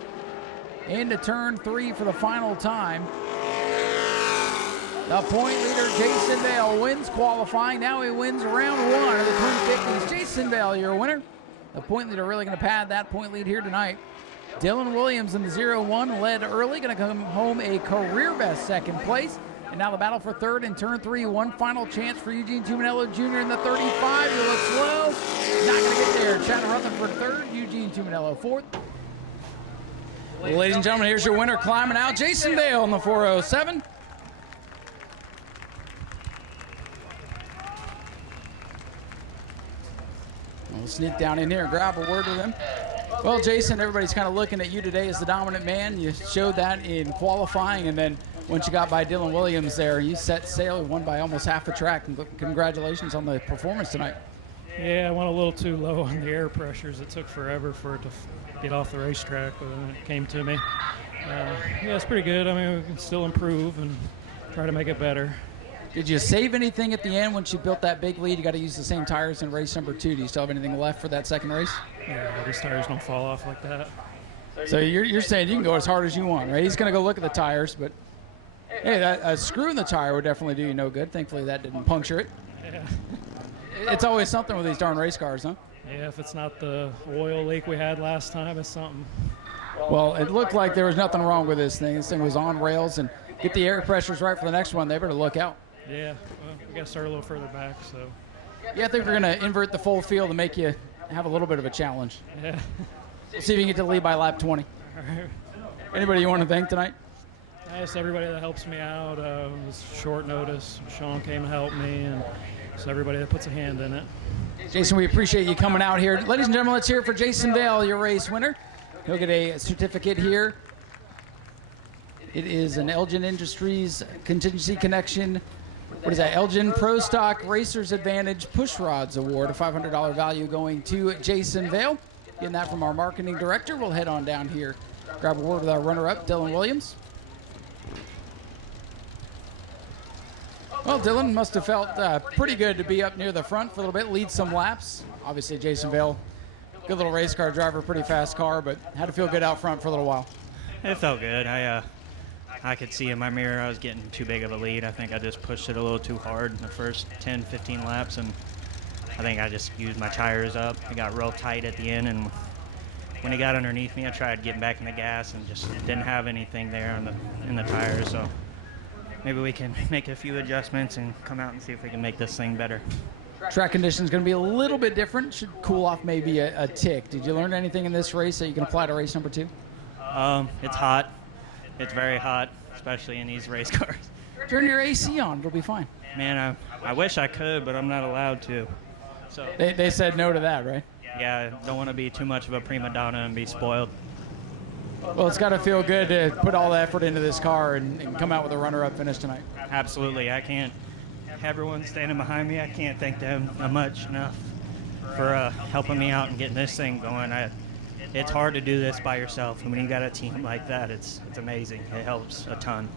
Into turn 3 for the final time. The point leader, Jason Vail, wins qualifying. Now he wins round 1 of the Twin 50s. Jason Vail, your winner. The point leader really going to pad that point lead here tonight. Dylan Williams in the 0-1 led early, going to come home a career best second place. And now the battle for third in turn 3. One final chance for Eugene Tuminello Jr. in the 35. He looks slow. Not going to get there. Chad Rutherford third. Eugene Tuminello fourth. Ladies and gentlemen, here's your winner climbing out. Jason Vale in the 407. We'll sneak down in here and grab a word with him. Well, Jason, everybody's kind of looking at you today as the dominant man. You showed that in qualifying, and then once you got by Dylan Williams there, you set sail. You won by almost half a track. And congratulations on the performance tonight. Yeah, I went a little too low on the air pressures. It took forever for it to get off the racetrack, but then it came to me. Yeah, it's pretty good. I mean, we can still improve and try to make it better. Did you save anything at the end once you built that big lead? You got to use the same tires in race number 2. Do you still have anything left for that second race? Yeah, these tires don't fall off like that. So you're saying you can go as hard as you want, right? He's going to go look at the tires, but hey, a screw in the tire would definitely do you no good. Thankfully, that didn't puncture it. Yeah. It's always something with these darn race cars, huh? Yeah, if it's not the oil leak we had last time, it's something. Well, it looked like there was nothing wrong with this thing. This thing was on rails, and get the air pressures right for the next one. They better look out. Yeah, well, we got to start a little further back, so. Yeah, I think we're going to invert the full field to make you have a little bit of a challenge. Yeah. We'll see if you can get to the lead by lap 20. All right. Anybody you want to thank tonight? Just everybody that helps me out. It was short notice. Sean came and helped me, and just everybody that puts a hand in it. Jason, we appreciate you coming out here. Ladies and gentlemen, let's hear it for Jason Vale, your race winner. He'll get a certificate here. It is an Elgin Industries Contingency Connection. What is that? Elgin Pro Stock Racers Advantage Push Rods Award, a $500 value going to Jason Vale. Getting that from our marketing director. We'll head on down here, grab a word with our runner-up, Dylan Williams. Well, Dylan must have felt pretty good to be up near the front for a little bit, lead some laps. Obviously, Jason Vale, good little race car driver, pretty fast car, but had to feel good out front for a little while. It felt good. I could see in my mirror I was getting too big of a lead. I think I just pushed it a little too hard in the first 10, 15 laps, and I think I just used my tires up. It got real tight at the end, and when he got underneath me, I tried getting back in the gas and just didn't have anything there in the tires. So maybe we can make a few adjustments and come out and see if we can make this thing better. Track conditions going to be a little bit different. Should cool off maybe a tick. Did you learn anything in this race that you can apply to race number 2? It's hot. It's very hot, especially in these race cars. Turn your AC on. It'll be fine. Man, I wish I could, but I'm not allowed to. So They said no to that, right? yeah, I don't want to be too much of a prima donna and be spoiled. Well, it's got to feel good to put all the effort into this car and come out with a runner-up finish tonight. Absolutely. I can't. Everyone standing behind me, I can't thank them much enough for helping me out and getting this thing going. It's hard to do this by yourself, and when you got a team like that, it's amazing. It helps a ton.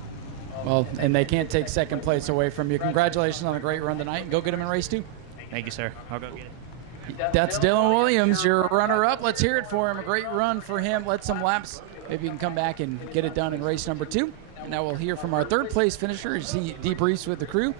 Well, and they can't take second place away from you. Congratulations on a great run tonight, and go get them in race 2. Thank you, sir. I'll go get it. That's Dylan Williams, your runner-up. Let's hear it for him. A great run for him. Led some laps. Maybe you can come back and get it done in race number 2. And now we'll hear from our third-place finisher as he debriefs with the crew.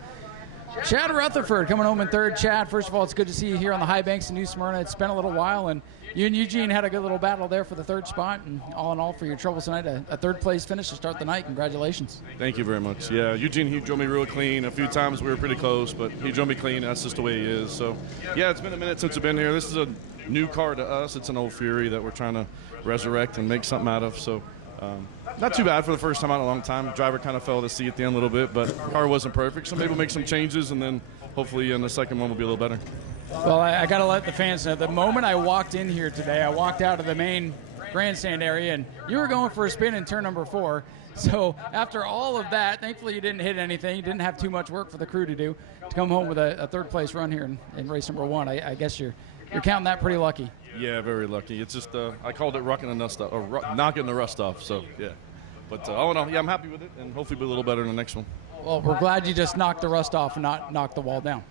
Chad Rutherford coming home in third. Chad, first of all, it's good to see you here on the high banks of New Smyrna. It's been a little while, and you and Eugene had a good little battle there for the third spot. And all in all, for your troubles tonight, a third-place finish to start the night. Congratulations. Thank you very much. Yeah, Eugene, he drove me real clean. A few times we were pretty close, but he drove me clean. That's just the way he is. So, yeah, it's been a minute since I've been here. This is a new car to us. It's an old Fury that we're trying to resurrect and make something out of. So, not too bad for the first time out in a long time. The driver kind of fell to sea at the end a little bit, but the car wasn't perfect. So maybe we'll make some changes, and then hopefully in the second one will be a little better. Well, I got to let the fans know, the moment I walked in here today, I walked out of the main grandstand area, and you were going for a spin in turn number 4. So after all of that, thankfully you didn't hit anything. You didn't have too much work for the crew to do to come home with a third-place run here in race number 1. I guess you're counting that pretty lucky. Yeah, very lucky. It's just I called it knocking the rust off. So yeah, but all in all, yeah, I'm happy with it, and hopefully be a little better in the next one. Well, we're glad you just knocked the rust off and not knocked the wall down.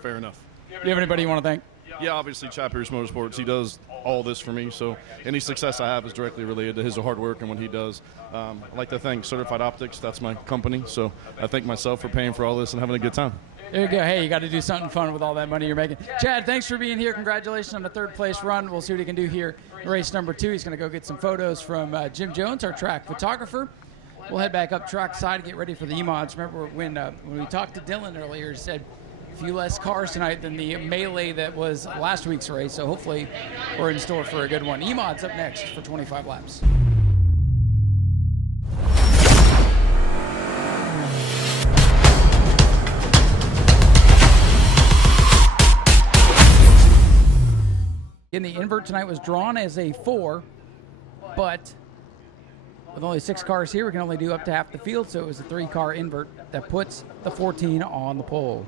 Fair enough. Do you have anybody you want to thank? Yeah, obviously Chad Pierce Motorsports. He does all this for me. So any success I have is directly related to his hard work and what he does. I like to thank Certified Optics. That's my company. So I thank myself for paying for all this and having a good time. There you go. Hey, you got to do something fun with all that money you're making. Chad, thanks for being here. Congratulations on the third place run. We'll see what he can do here in race number 2. He's going to go get some photos from Jim Jones, our track photographer. We'll head back up track side and get ready for the E-Mods. Remember when we talked to Dylan earlier, he said a few less cars tonight than the melee that was last week's race. So hopefully we're in store for a good one. E-Mods up next for 25 laps. And the invert tonight was drawn as a 4, but with only 6 cars here, we can only do up to half the field, so it was a 3-car invert that puts the 14 on the pole.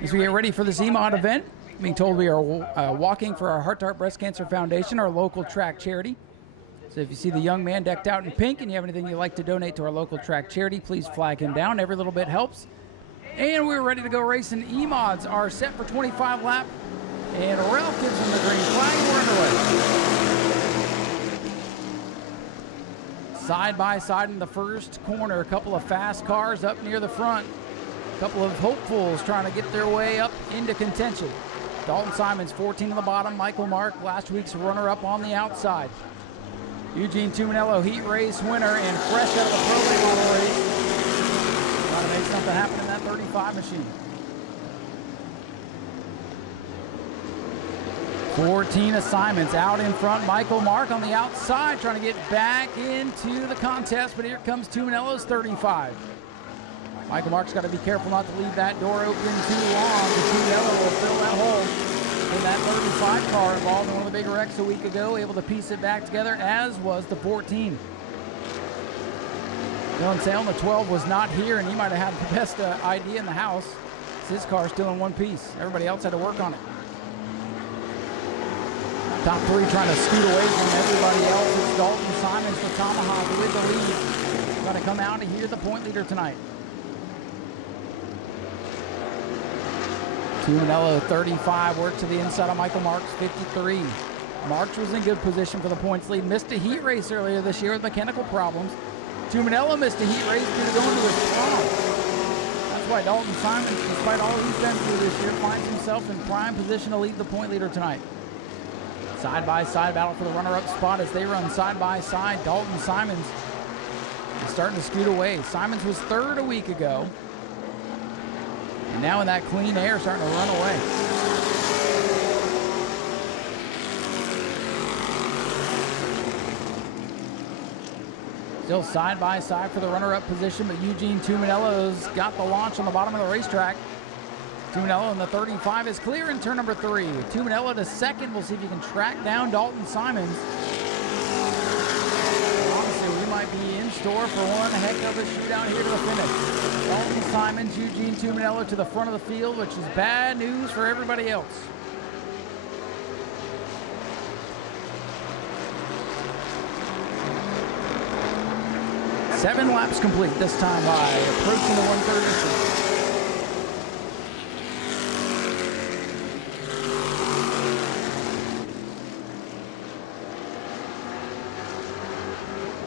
As we get ready for this E-Mod event, being told we are walking for our Heart to Heart Breast Cancer Foundation, our local track charity. So if you see the young man decked out in pink and you have anything you'd like to donate to our local track charity, please flag him down. Every little bit helps. And we're ready to go racing. E-Mods are set for 25 lap, and Ralph gives them the green flag. We're underway. Side by side in the first corner, a couple of fast cars up near the front. A couple of hopefuls trying to get their way up into contention. Dalton Simons, 14 on the bottom. Michael Mark, last week's runner-up on the outside. Eugene Tuminello, heat race winner and fresh out of the Pro model race. Trying to make something happen in that 35 machine. 14 of Simons out in front. Michael Mark on the outside trying to get back into the contest, but here comes Tuminello's 35. Michael Mark's got to be careful not to leave that door open too long. Tuminello will fill that hole in that 35 car involved in one of the big wrecks a week ago, able to piece it back together, as was the 14. Dylan Sale, the 12 was not here, and he might have had the best idea in the house. His car's still in one piece. Everybody else had to work on it. Top 3 trying to scoot away from everybody else. It's Dalton Simons, the Tomahawk, with the lead. Going to come out to hear the point leader tonight. Tuminello, 35, works to the inside of Michael Marks, 53. Marks was in good position for the points lead. Missed a heat race earlier this year with mechanical problems. Tuminello missed a heat race due to going to his prom. That's why Dalton Simons, despite all he's been through this year, finds himself in prime position to lead the point leader tonight. Side-by-side battle for the runner-up spot as they run side-by-side. Dalton Simons is starting to scoot away. Simons was 3rd a week ago. And now in that clean air, starting to run away. Still side-by-side for the runner-up position, but Eugene Tuminello's got the launch on the bottom of the racetrack. Tuminello in the 35 is clear in turn number 3. Tuminello to 2nd. We'll see if he can track down Dalton Simons. Honestly, we might be in store for one heck of a shootout here to the finish. Dalton Simons, Eugene Tuminello to the front of the field, which is bad news for everybody else. Seven laps complete this time by approaching the 130.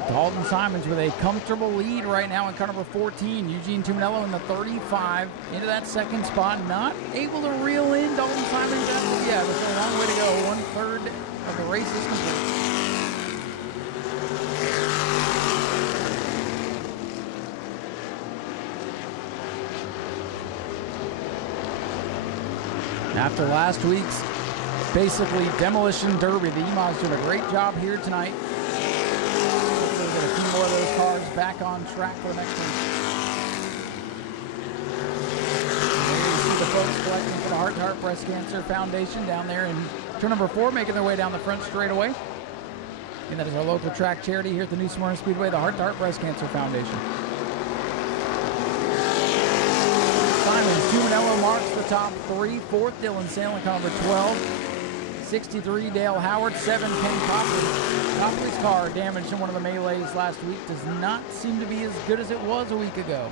Dalton Simons with a comfortable lead right now in car number 14. Eugene Tuminello in the 35 into that 2nd spot. Not able to reel in Dalton Simons. Yeah, that's a long way to go. 1/3 of the race is complete. After last week's basically demolition derby, the E-Mods doing a great job here tonight. Get a few more of those cars back on track for the next one. You see the folks collecting for the Heart to Heart Breast Cancer Foundation down there in turn number 4, making their way down the front straightaway. And that is our local track charity here at the new Smyrna Speedway, the Heart to Heart Breast Cancer Foundation. Simons, Tuminello marks the top 3. 4th, Dylan Sale in car number 12. 63, Dale Howard. 7, Ken Copley. Copley's car damaged in one of the melees last week. Does not seem to be as good as it was a week ago.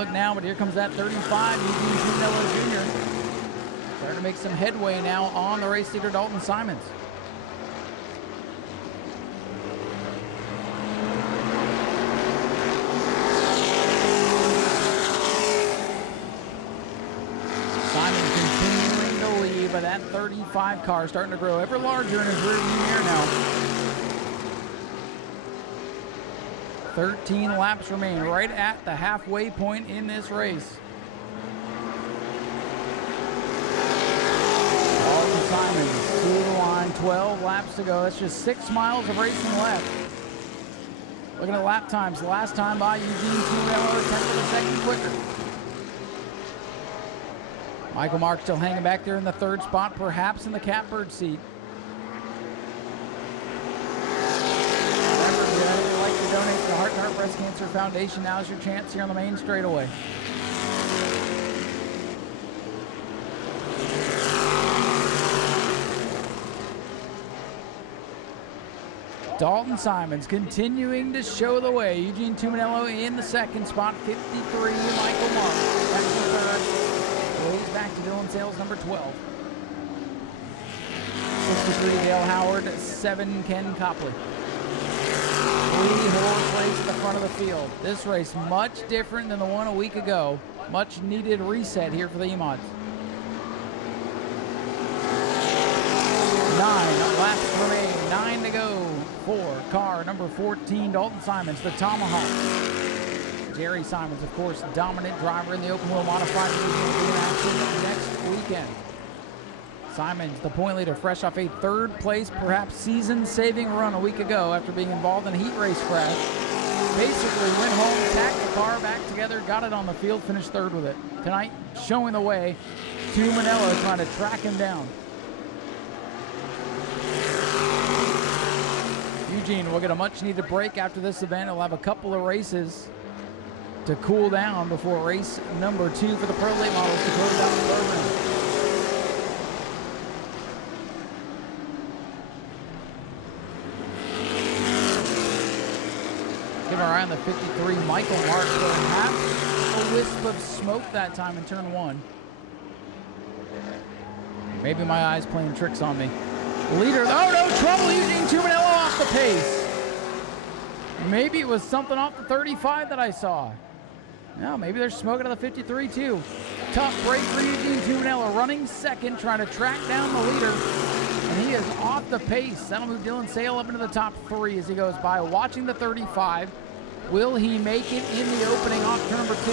look now, but here comes that 35, Eugene Tuminello Jr. Starting to make some headway now on the race leader, Dalton Simons. Simons continuing to lead, but that 35 car starting to grow ever larger in his rearview mirror now. 13 laps remain, right at the halfway point in this race. Dalton Simons to the line, 12 laps to go. That's just 6 miles of racing left. Looking at lap times, last time by Eugene Tuminello, 10th of a second quicker. Michael Mark still hanging back there in the 3rd spot, perhaps in the catbird seat. Donate to the Heart to Heart Breast Cancer Foundation. Now's your chance here on the main straightaway. Dalton Simons continuing to show the way. Eugene Tuminello in the 2nd spot, 53. Michael Mark back to the 3rd. Goes back to Dylan Sales, number 12. 63, Dale Howard. 7, Ken Copley. 3-horse race at the front of the field. This race much different than the one a week ago. Much needed reset here for the E-Mods. 9 laps remain, 9 to go for car number 14, Dalton Simons, the Tomahawk. Jerry Simons, of course, dominant driver in the open wheel modified division, will be in action next weekend. Simons, the point leader, fresh off a 3rd place, perhaps season-saving run a week ago after being involved in a heat race crash. Basically went home, tacked the car back together, got it on the field, finished 3rd with it. Tonight, showing the way, Tuminello trying to track him down. Eugene will get a much-needed break after this event. He'll have a couple of races to cool down before race number 2 for the Pro Late Models to close out the program. Give our eye on the 53, Michael Mark, perhaps a wisp of smoke that time in turn 1. Maybe my eyes playing tricks on me. Leader, oh no, trouble, Eugene Tuminello off the pace. Maybe it was something off the 35 that I saw. No, maybe there's smoke out of the 53 too. Tough break for Eugene Tuminello, running 2nd, trying to track down the leader. And he is off the pace. That'll move Dylan Sale up into the top 3 as he goes by. Watching the 35. Will he make it in the opening off turn number 2?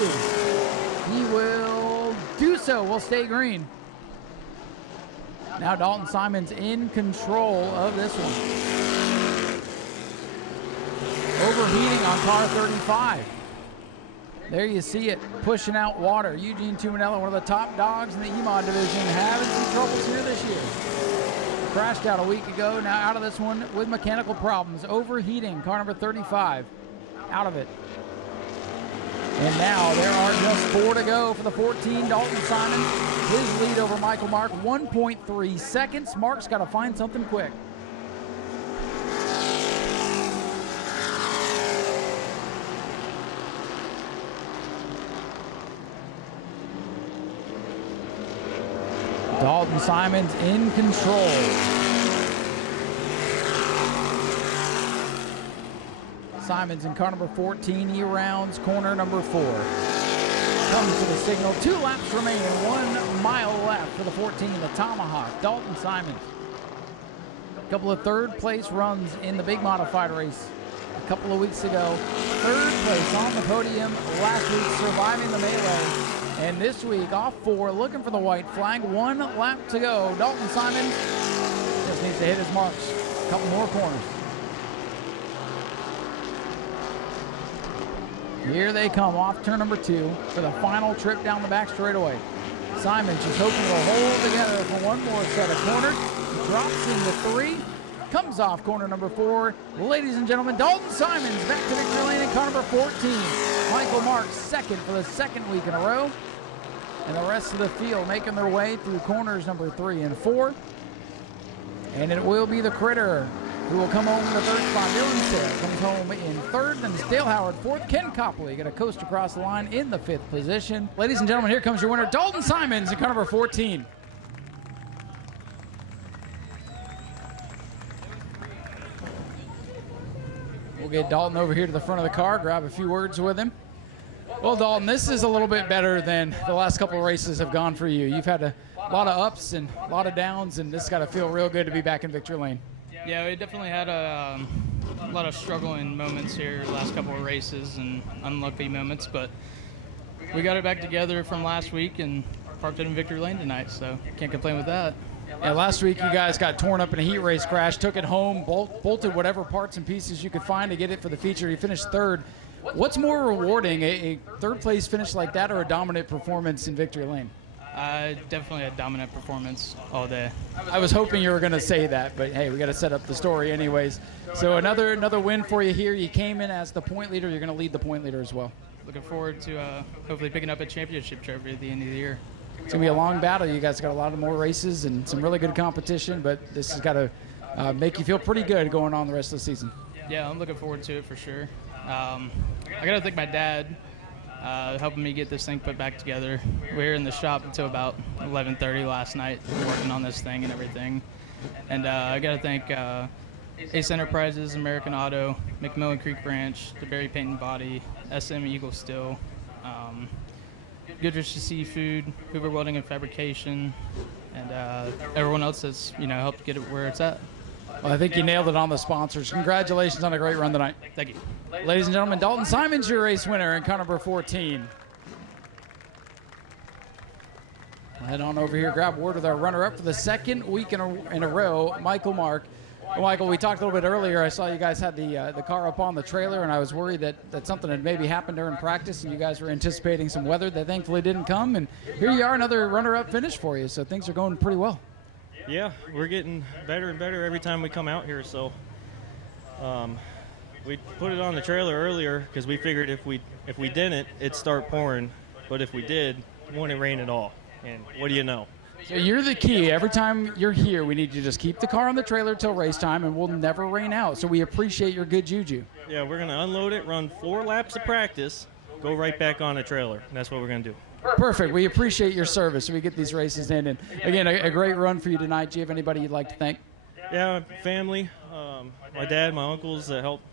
He will do so. Will stay green. Now Dalton Simons in control of this one. Overheating on car 35. There you see it, pushing out water. Eugene Tuminello, one of the top dogs in the E-Mod division, having some troubles here this year. Crashed out a week ago, now out of this one with mechanical problems. Overheating, car number 35, out of it. And now there are just 4 to go for the 14, Dalton Simons. His lead over Michael Mark, 1.3 seconds. Mark's got to find something quick. Dalton Simons in control. Simons in car number 14. He rounds corner number 4. Comes to the signal. 2 laps remaining. 1 mile left for the 14, the Tomahawk. Dalton Simons. A couple of 3rd place runs in the big modified race a couple of weeks ago. 3rd place on the podium last week, surviving the melee. And this week, off 4, looking for the white flag. 1 lap to go. Dalton Simons just needs to hit his marks. A couple more corners. Here they come off turn number 2 for the final trip down the back straightaway. Simons just hoping to hold together for one more set of corners. Drops into 3. Comes off corner number 4. Ladies and gentlemen, Dalton Simons back to victory lane in car number 14. Michael Marks 2nd for the 2nd week in a row. And the rest of the field making their way through corners number 3 and 4. And it will be the Critter who will come home in the third spot. Dylan Sale comes home in third, then it's Dale Howard fourth. Ken Copley going to coast across the line in the fifth position. Ladies and gentlemen, here comes your winner, Dalton Simons in car number 14. We'll get Dalton over here to the front of the car, grab a few words with him. Well, Dalton, this is a little bit better than the last couple of races have gone for you. You've had a lot of ups and a lot of downs, and this has got to feel real good to be back in victory lane. Yeah, we definitely had a lot of struggling moments here the last couple of races and unlucky moments, but we got it back together from last week and parked it in victory lane tonight, so can't complain with that. Yeah, last week you guys got torn up in a heat race crash, took it home, bolted whatever parts and pieces you could find to get it for the feature. You finished third. What's more rewarding, a third place finish like that or a dominant performance in victory lane? Definitely a dominant performance all day. I was hoping you were going to say that, but hey, we got to set up the story anyways. So another win for you here. You came in as the point leader. You're going to lead the point leader as well. Looking forward to hopefully picking up a championship trophy at the end of the year. It's going to be a long battle. You guys got a lot of more races and some really good competition, but this has got to make you feel pretty good going on the rest of the season. Yeah, I'm looking forward to it for sure. I got to thank my dad helping me get this thing put back together. We were in the shop until about 11:30 last night working on this thing and everything. And I got to thank Ace Enterprises, American Auto, McMillan Creek Branch, the Berry Paint and Body, SM Eagle Steel, Goodrich Seafood, Hoover Welding and Fabrication, and everyone else that's helped get it where it's at. Well, I think you nailed it on the sponsors. Congratulations on a great run tonight. Thank you. Ladies and gentlemen, Dalton Simons, your race winner in car number 14. We'll head on over here, grab word with our runner-up for the second week in a row, Michael Mark. Well, Michael, we talked a little bit earlier. I saw you guys had the car up on the trailer, and I was worried that something had maybe happened during practice, and you guys were anticipating some weather that thankfully didn't come. And here you are, another runner-up finish for you, so things are going pretty well. Yeah, we're getting better and better every time we come out here. So we put it on the trailer earlier because we figured if we didn't, it'd start pouring. But if we did, it wouldn't rain at all. And what do you know? So you're the key. Every time you're here, we need you to just keep the car on the trailer till race time, and we'll never rain out. So we appreciate your good juju. Yeah, we're going to unload it, run 4 laps of practice, go right back on the trailer. And that's what we're going to do. Perfect. We appreciate your service so we get these races in. And again, a great run for you tonight. Do you have anybody you'd like to thank? Yeah, family, my dad, my uncles that helped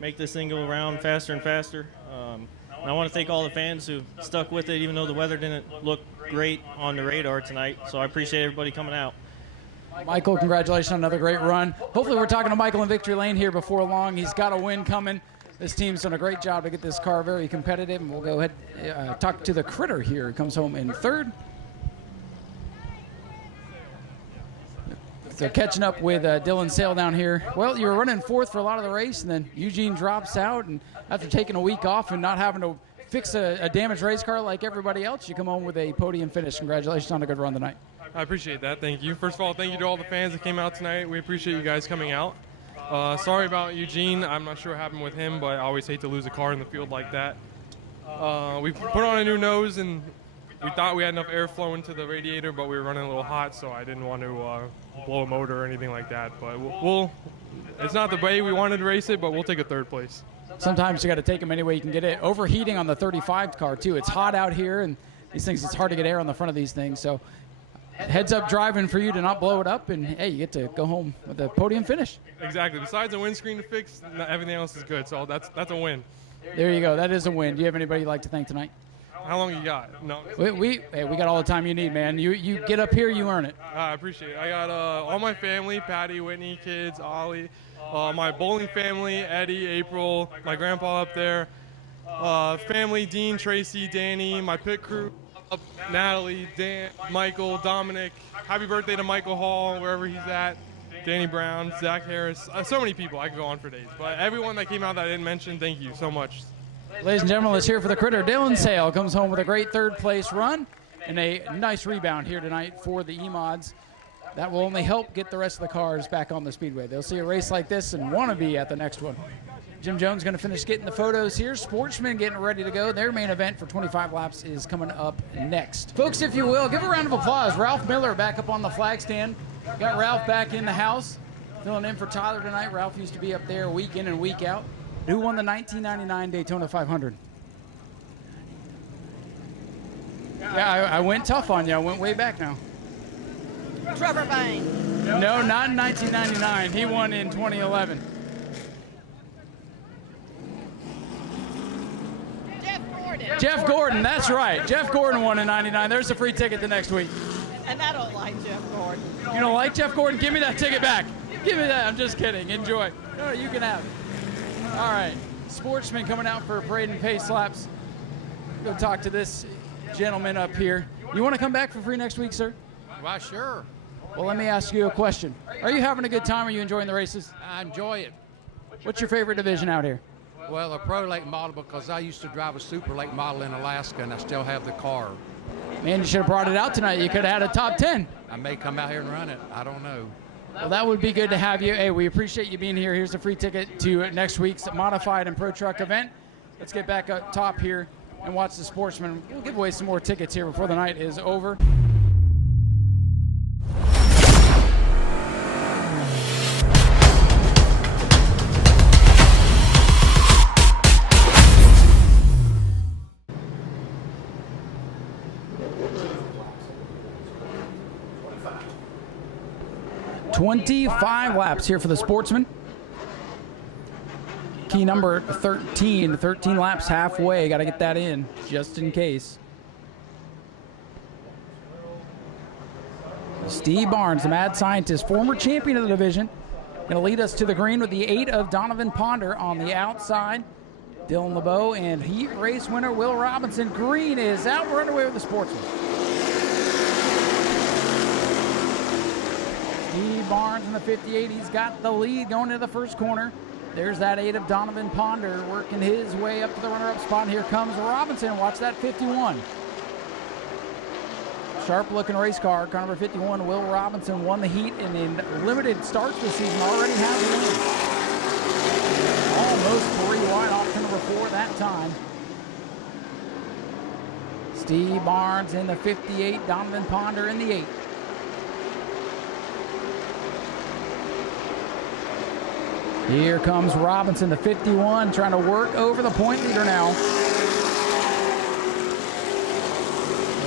make this thing go around faster and faster. And I want to thank all the fans who stuck with it, even though the weather didn't look great on the radar tonight. So I appreciate everybody coming out. Michael, congratulations on another great run. Hopefully we're talking to Michael in victory lane here before long. He's got a win coming. This team's done a great job to get this car very competitive, and we'll go ahead and talk to the Critter here. He comes home in third. So catching up with Dylan Sale down here. Well, you were running fourth for a lot of the race, and then Eugene drops out, and after taking a week off and not having to fix a damaged race car like everybody else, you come home with a podium finish. Congratulations on a good run tonight. I appreciate that. Thank you. First of all, thank you to all the fans that came out tonight. We appreciate you guys coming out. Sorry about Eugene. I'm not sure what happened with him, but I always hate to lose a car in the field like that. We put on a new nose, and we thought we had enough airflow into the radiator, but we were running a little hot, so I didn't want to blow a motor or anything like that. But it's not the way we wanted to race it, but we'll take a third place. Sometimes you got to take them any way you can get it. Overheating on the 35 car, too. It's hot out here, and these things, it's hard to get air on the front of these things. So heads up driving for you to not blow it up, and hey, you get to go home with a podium finish. Exactly. Besides the windscreen to fix, everything else is good. So that's a win. There you go. That is a win. Do you have anybody you'd like to thank tonight? How long you got? No. We got all the time you need, man. You get up here, you earn it. I appreciate it. I got all my family, Patty, Whitney, kids, Ollie, my bowling family, Eddie, April, my grandpa up there, family, Dean, Tracy, Danny, my pit crew, Natalie, Dan, Michael, Dominic. Happy birthday to Michael Hall, wherever he's at. Danny Brown, Zach Harris, so many people. I could go on for days. But everyone that came out that I didn't mention, thank you so much. Ladies and gentlemen, let's hear it for the Critter. Dylan Sale comes home with a great third-place run and a nice rebound here tonight for the E-Mods. That will only help get the rest of the cars back on the speedway. They'll see a race like this and want to be at the next one. Jim Jones going to finish getting the photos here. Sportsman getting ready to go. Their main event for 25 laps is coming up next. Folks, if you will, give a round of applause. Ralph Miller back up on the flag stand. Got Ralph back in the house. Filling in for Tyler tonight. Ralph used to be up there week in and week out. Who won the 1999 Daytona 500? Yeah, I went tough on you. I went way back now. Trevor Bayne. No, not in 1999. He won in 2011. Jeff Gordon, that's right. Jeff Gordon won in 99. There's a free ticket the next week. And I don't like Jeff Gordon. You don't like Jeff Gordon? Give me that ticket back. Give me that. I'm just kidding. Enjoy. No, you can have it. All right. Sportsman coming out for parade and pace laps. Go talk to this gentleman up here. You want to come back for free next week, sir? Why, sure. Well, let me ask you a question. Are you having a good time? Are you enjoying the races? I enjoy it. What's your favorite division out here? Well, a pro late model, because I used to drive a super late model in Alaska, and I still have the car. Man, you should have brought it out tonight. You could have had a top 10. I may come out here and run it. I don't know. Well, that would be good to have you. Hey, we appreciate you being here. Here's a free ticket to next week's Modified and Pro Truck event. Let's get back up top here and watch the Sportsman. We'll give away some more tickets here before the night is over. .25 laps here for the Sportsman. Key number 13. 13 laps halfway. Got to get that in just in case. Steve Barnes, the mad scientist, former champion of the division, going to lead us to the green with the 8 of Donovan Ponder on the outside. Dylan LeBeau and heat race winner Will Robinson. Green is out. We're underway with the Sportsman. Steve Barnes in the 58. He's got the lead going into the first corner. There's that 8 of Donovan Ponder working his way up to the runner-up spot. Here comes Robinson. Watch that 51. Sharp-looking race car. Car number 51, Will Robinson, won the heat and in limited starts this season already has a win. Almost 3 wide off to number 4 that time. Steve Barnes in the 58. Donovan Ponder in the 8. Here comes Robinson, the 51, trying to work over the point leader now.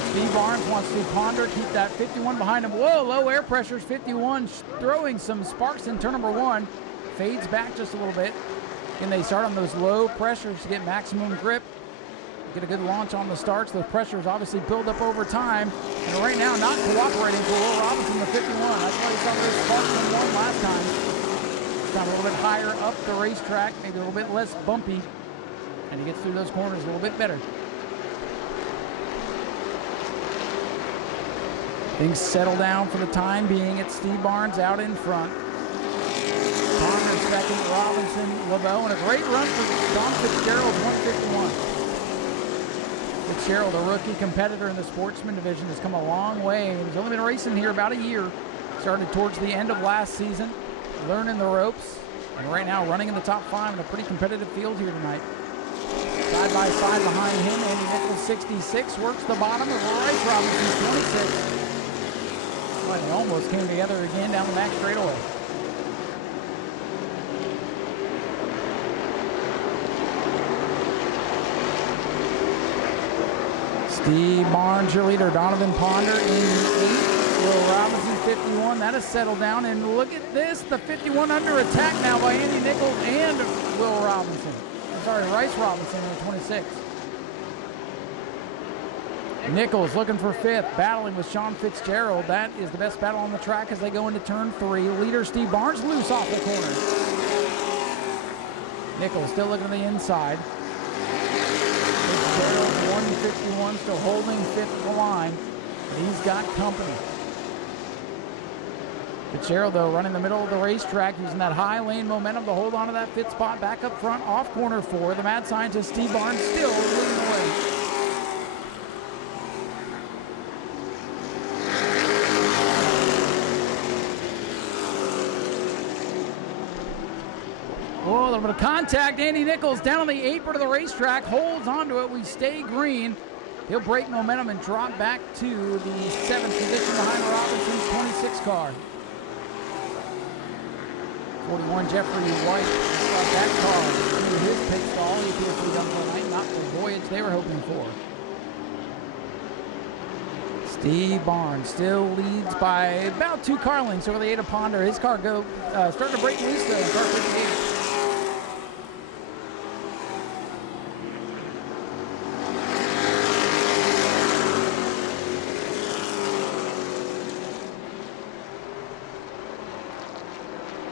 Steve Barnes wants to Ponder, keep that 51 behind him. Whoa, low air pressures, 51 throwing some sparks in turn number 1. Fades back just a little bit. And they start on those low pressures to get maximum grip. Get a good launch on the starts. Those pressures obviously build up over time. And right now, not cooperating for Will Robinson, the 51. That's why he saw those sparks in 1 last time. A little bit higher up the racetrack, maybe a little bit less bumpy, and he gets through those corners a little bit better. Things settle down for the time being. It's Steve Barnes out in front. Ponder second, Robinson, LeBeau, and a great run for Don Fitzgerald, 151. Fitzgerald, a rookie competitor in the Sportsman division, has come a long way. He's only been racing here about a year. Started towards the end of last season. Learning the ropes, and right now running in the top 5 in a pretty competitive field here tonight. Side by side behind him, Andy Nichols, 66, works the bottom of Rice Robinson, 26. But they almost came together again down the back straightaway. Steve Barnes, your leader, Donovan Ponder in the 8. Will Robinson, 51. That has settled down. And look at this. The 51 under attack now by Andy Nichols and Will Robinson. I'm sorry, Rice Robinson in the 26. Nichols looking for 5th, battling with Sean Fitzgerald. That is the best battle on the track as they go into turn 3. Leader Steve Barnes loose off the corner. Nichols still looking to the inside. Fitzgerald, 151, still holding 5th of the line. But he's got company. Fitzgerald, though, running the middle of the racetrack, using that high lane momentum to hold on to that 5th spot. Back up front, off corner 4. The mad scientist, Steve Barnes, still leading the way. Oh, a little bit of contact. Andy Nichols down on the apron of the racetrack, holds onto it. We stay green. He'll break momentum and drop back to the 7th position behind Robinson's 26 car. 41, Jeffrey White got that car into his pit stall. He appears to be done for the night, not the voyage they were hoping for. Steve Barnes still leads by about 2 car lengths over the 8 of Ponder. His car starting to break loose though in car 58.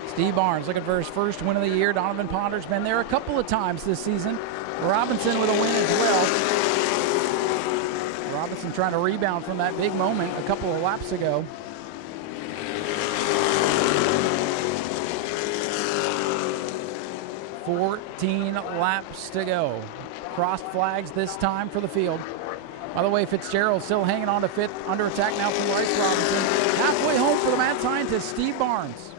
Steve Barnes looking for his first win of the year. Donovan Ponder's been there a couple of times this season. Robinson with a win as well. Robinson trying to rebound from that big moment a couple of laps ago. "14 laps to go." Crossed flags this time for the field. By the way, Fitzgerald still hanging on to fifth. Under attack now from Rice Robinson. Halfway home for the mad scientist, Steve Barnes.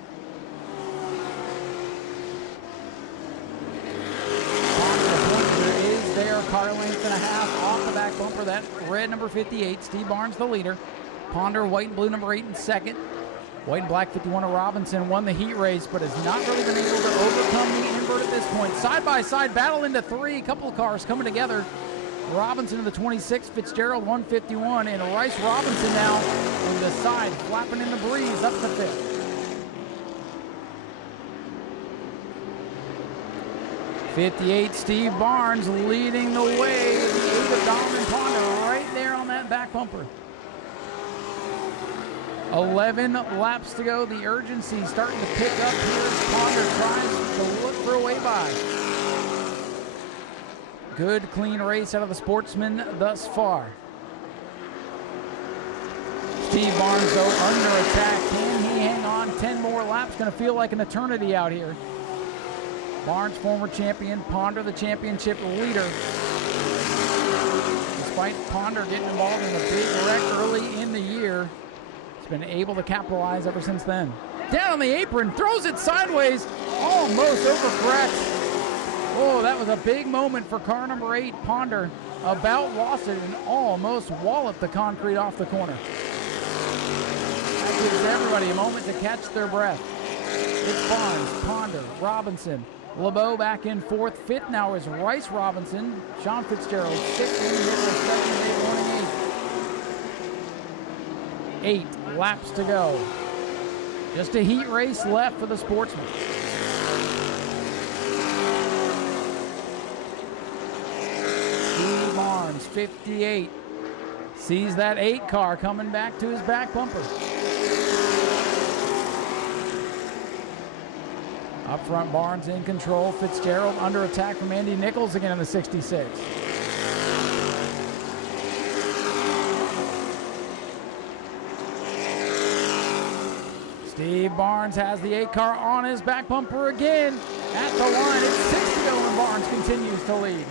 There, car length and a half off the back bumper. That red number 58, Steve Barnes the leader. Ponder, white and blue number 8 in second. White and black 51 of Robinson won the heat race, but has not really been able to overcome the invert at this point. Side by side battle into 3, a couple of cars coming together. Robinson in the 26, Fitzgerald 151, and Rice Robinson now on the side, flapping in the breeze up to 5th. '58, Steve Barnes leading the way. The 8 of Donovan Ponder right there on that back bumper. 11 laps to go. The urgency starting to pick up here as Ponder tries to look for a way by. Good, clean race out of the Sportsman thus far. Steve Barnes, though, under attack. Can he hang on 10 more laps? Going to feel like an eternity out here. Barnes, former champion. Ponder, the championship leader. Despite Ponder getting involved in a big wreck early in the year, he's been able to capitalize ever since then. Down on the apron, throws it sideways, almost overcorrects. Oh, that was a big moment for car number 8, Ponder. About lost it and almost walloped the concrete off the corner. That gives everybody a moment to catch their breath. It's Barnes, Ponder, Robinson. LeBeau back in 4th. 5th now is Rice Robinson. Sean Fitzgerald 6th in Nichols, 2nd, 8, 8 laps to go. Just a heat race left for the Sportsman. Steve Barnes, 58. Sees that 8 car coming back to his back bumper. Up front, Barnes in control. Fitzgerald under attack from Andy Nichols again in the 66. Steve Barnes has the 8 car on his back bumper again. At the line, it's 6 to go and Barnes continues to lead.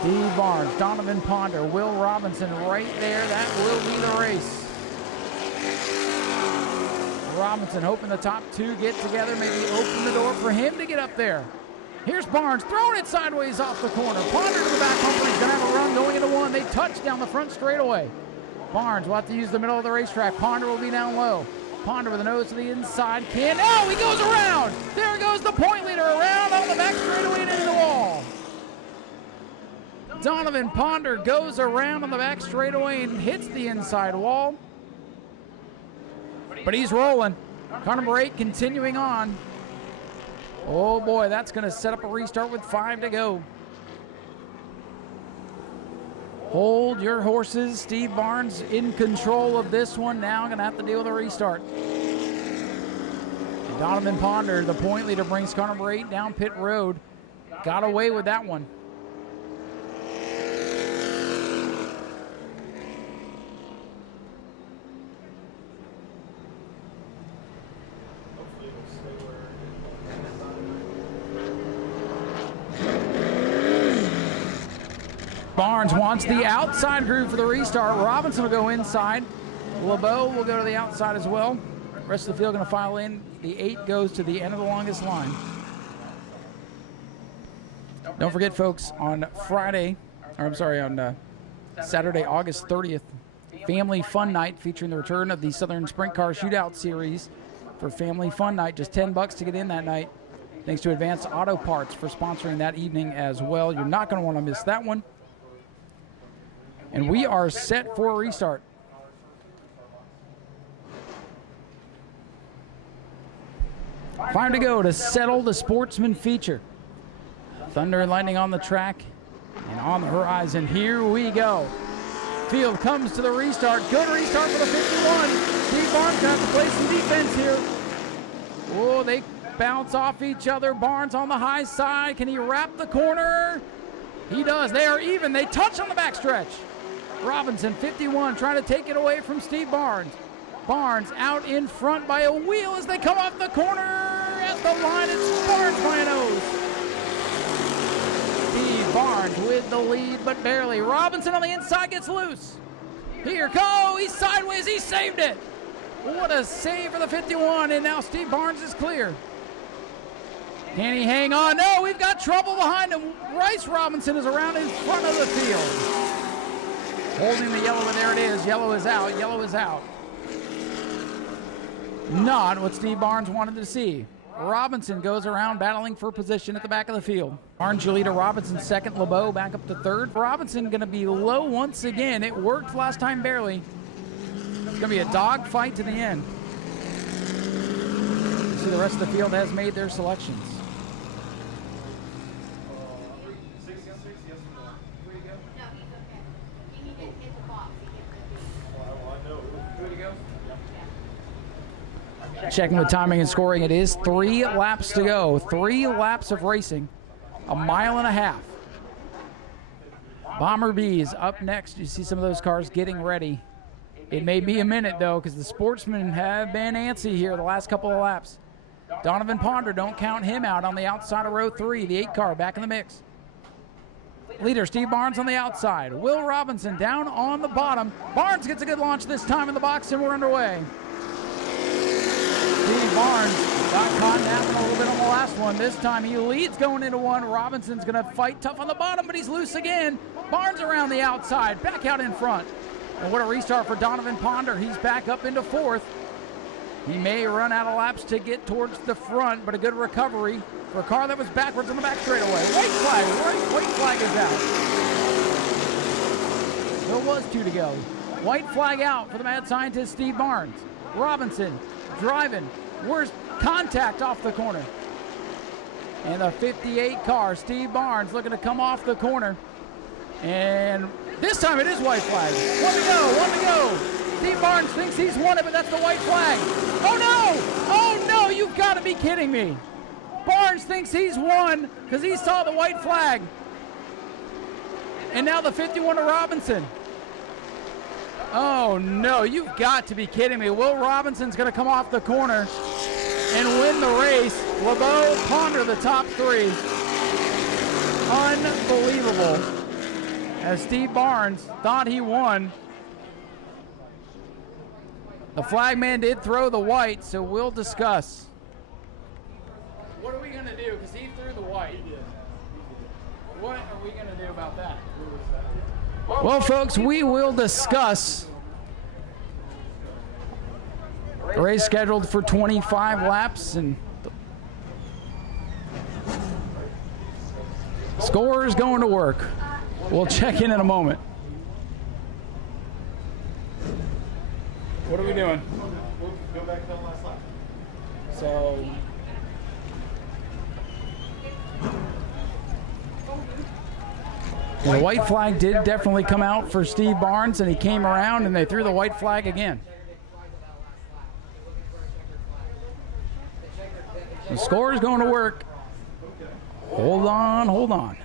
Steve Barnes, Donovan Ponder, Will Robinson right there. That will be the race. Robinson hoping the top 2 get together, maybe open the door for him to get up there. Here's Barnes throwing it sideways off the corner. Ponder to the back bumper. He's going to have a run going into 1. They touch down the front straightaway. Barnes will have to use the middle of the racetrack. Ponder will be down low. Ponder with a nose to the inside. Oh, he goes around. There goes the point leader around on the back straightaway and into the wall. Donovan Ponder goes around on the back straightaway and hits the inside wall. But he's rolling. Car number 8 continuing on. Oh boy, that's going to set up a restart with 5 to go. Hold your horses. Steve Barnes in control of this one. Now going to have to deal with a restart. Donovan Ponder, the point leader, brings car number 8 down pit road. Got away with that one. Barnes wants the outside groove for the restart. Robinson will go inside. LeBeau will go to the outside as well. The rest of the field going to file in. The 8 goes to the end of the longest line. Don't forget, folks, on Saturday, August 30th, Family Fun Night featuring the return of the Southern Sprint Car Shootout Series. for family fun night. Just $10 to get in that night. Thanks to Advanced Auto Parts for sponsoring that evening as well. You're not going to want to miss that one. And we are set for a restart. Time to go to settle the Sportsman feature. Thunder and lightning on the track and on the horizon. Here we go. Field comes to the restart. Good restart for the 51. Steve Barnes going to have to play some defense here. Oh, they bounce off each other. Barnes on the high side. Can he wrap the corner? He does. They are even. They touch on the backstretch. Robinson, 51, trying to take it away from Steve Barnes. Barnes out in front by a wheel as they come off the corner. At the line, it's Barnes by a nose. Steve Barnes with the lead, but barely. Robinson on the inside gets loose. Here go. He's sideways. He saved it. What a save for the 51, and now Steve Barnes is clear. Can he hang on? No, we've got trouble behind him. Bryce Robinson is around in front of the field. Holding the yellow, and there it is. Yellow is out. Yellow is out. Not what Steve Barnes wanted to see. Robinson goes around battling for position at the back of the field. Barnes, Julita Robinson second. LeBeau back up to third. Robinson going to be low once again. It worked last time barely. It's going to be a dog fight to the end. You see the rest of the field has made their selections. Checking with timing and scoring, it is 3 laps to go. 3 laps of racing, a mile and a half. Bomber Bees up next. You see some of those cars getting ready. It may be a minute, though, because the Sportsmen have been antsy here the last couple of laps. Donovan Ponder, don't count him out on the outside of row 3. The 8 car back in the mix. Leader Steve Barnes on the outside. Will Robinson down on the bottom. Barnes gets a good launch this time in the box, and we're underway. Steve Barnes got caught napping a little bit on the last one. This time he leads going into one. Robinson's going to fight tough on the bottom, but he's loose again. Barnes around the outside, back out in front. And what a restart for Donovan Ponder. He's back up into 4th. He may run out of laps to get towards the front, but a good recovery for a car that was backwards on the back straightaway. White flag, white flag is out. There was 2 to go. White flag out for the mad scientist Steve Barnes. Robinson driving. Worst contact off the corner. And the 58 car, Steve Barnes, looking to come off the corner. And this time it is white flag. 1 to go, 1 to go. Steve Barnes thinks he's won it, but that's the white flag. Oh no! Oh no, you've got to be kidding me. Barnes thinks he's won because he saw the white flag. And now the 51 to Robinson. Oh no, you've got to be kidding me. Will Robinson's going to come off the corner and win the race. LeBeau, Ponder the top 3. Unbelievable. As Steve Barnes thought he won. The flagman did throw the white, so we'll discuss. What are we going to do? Because he threw the white. What are we going to do about that? Well, folks, we will discuss. The race scheduled for 25 laps, and scorers going to work. We'll check in a moment. What are we doing? We'll go back to the last lap. So. The white flag did definitely come out for Steve Barnes, and he came around and they threw the white flag again. The score is going to work. Hold on, hold on.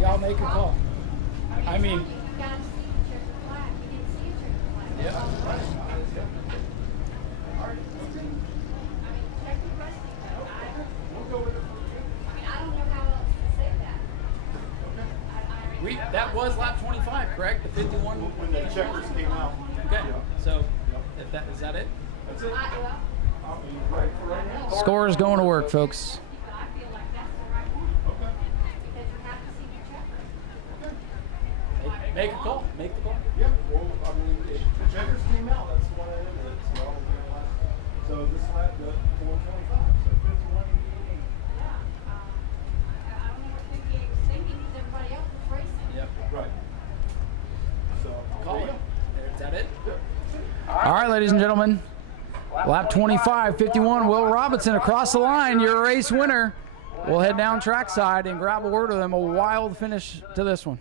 Y'all make a call. I mean, yeah. That was lap 25, correct? The 51 when the checkers came out. Okay. So, is that it? That's it. Score is going to work, folks. Okay. Make a call. Make the call. Yeah, well, I mean, if the Checkers came out, that's the one I ended. So this lap, the 425. So 51. Yep. Right. So, Call there you it. go. Is that it? All right, ladies and gentlemen. Lap 25, 51, Will Robinson across the line, your race winner. We'll head down trackside and grab a word with him. A wild finish to this one.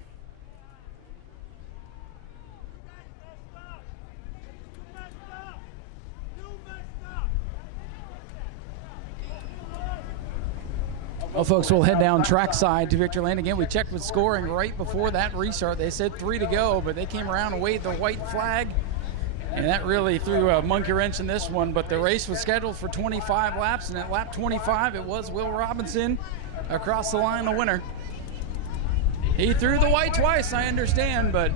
Well, folks, we'll head down trackside to Victory Lane. Again, we checked with scoring right before that restart. They said 3 to go, but they came around and waved the white flag. And that really threw a monkey wrench in this one. But the race was scheduled for 25 laps, and at lap 25, it was Will Robinson across the line, the winner. He threw the white twice, I understand, but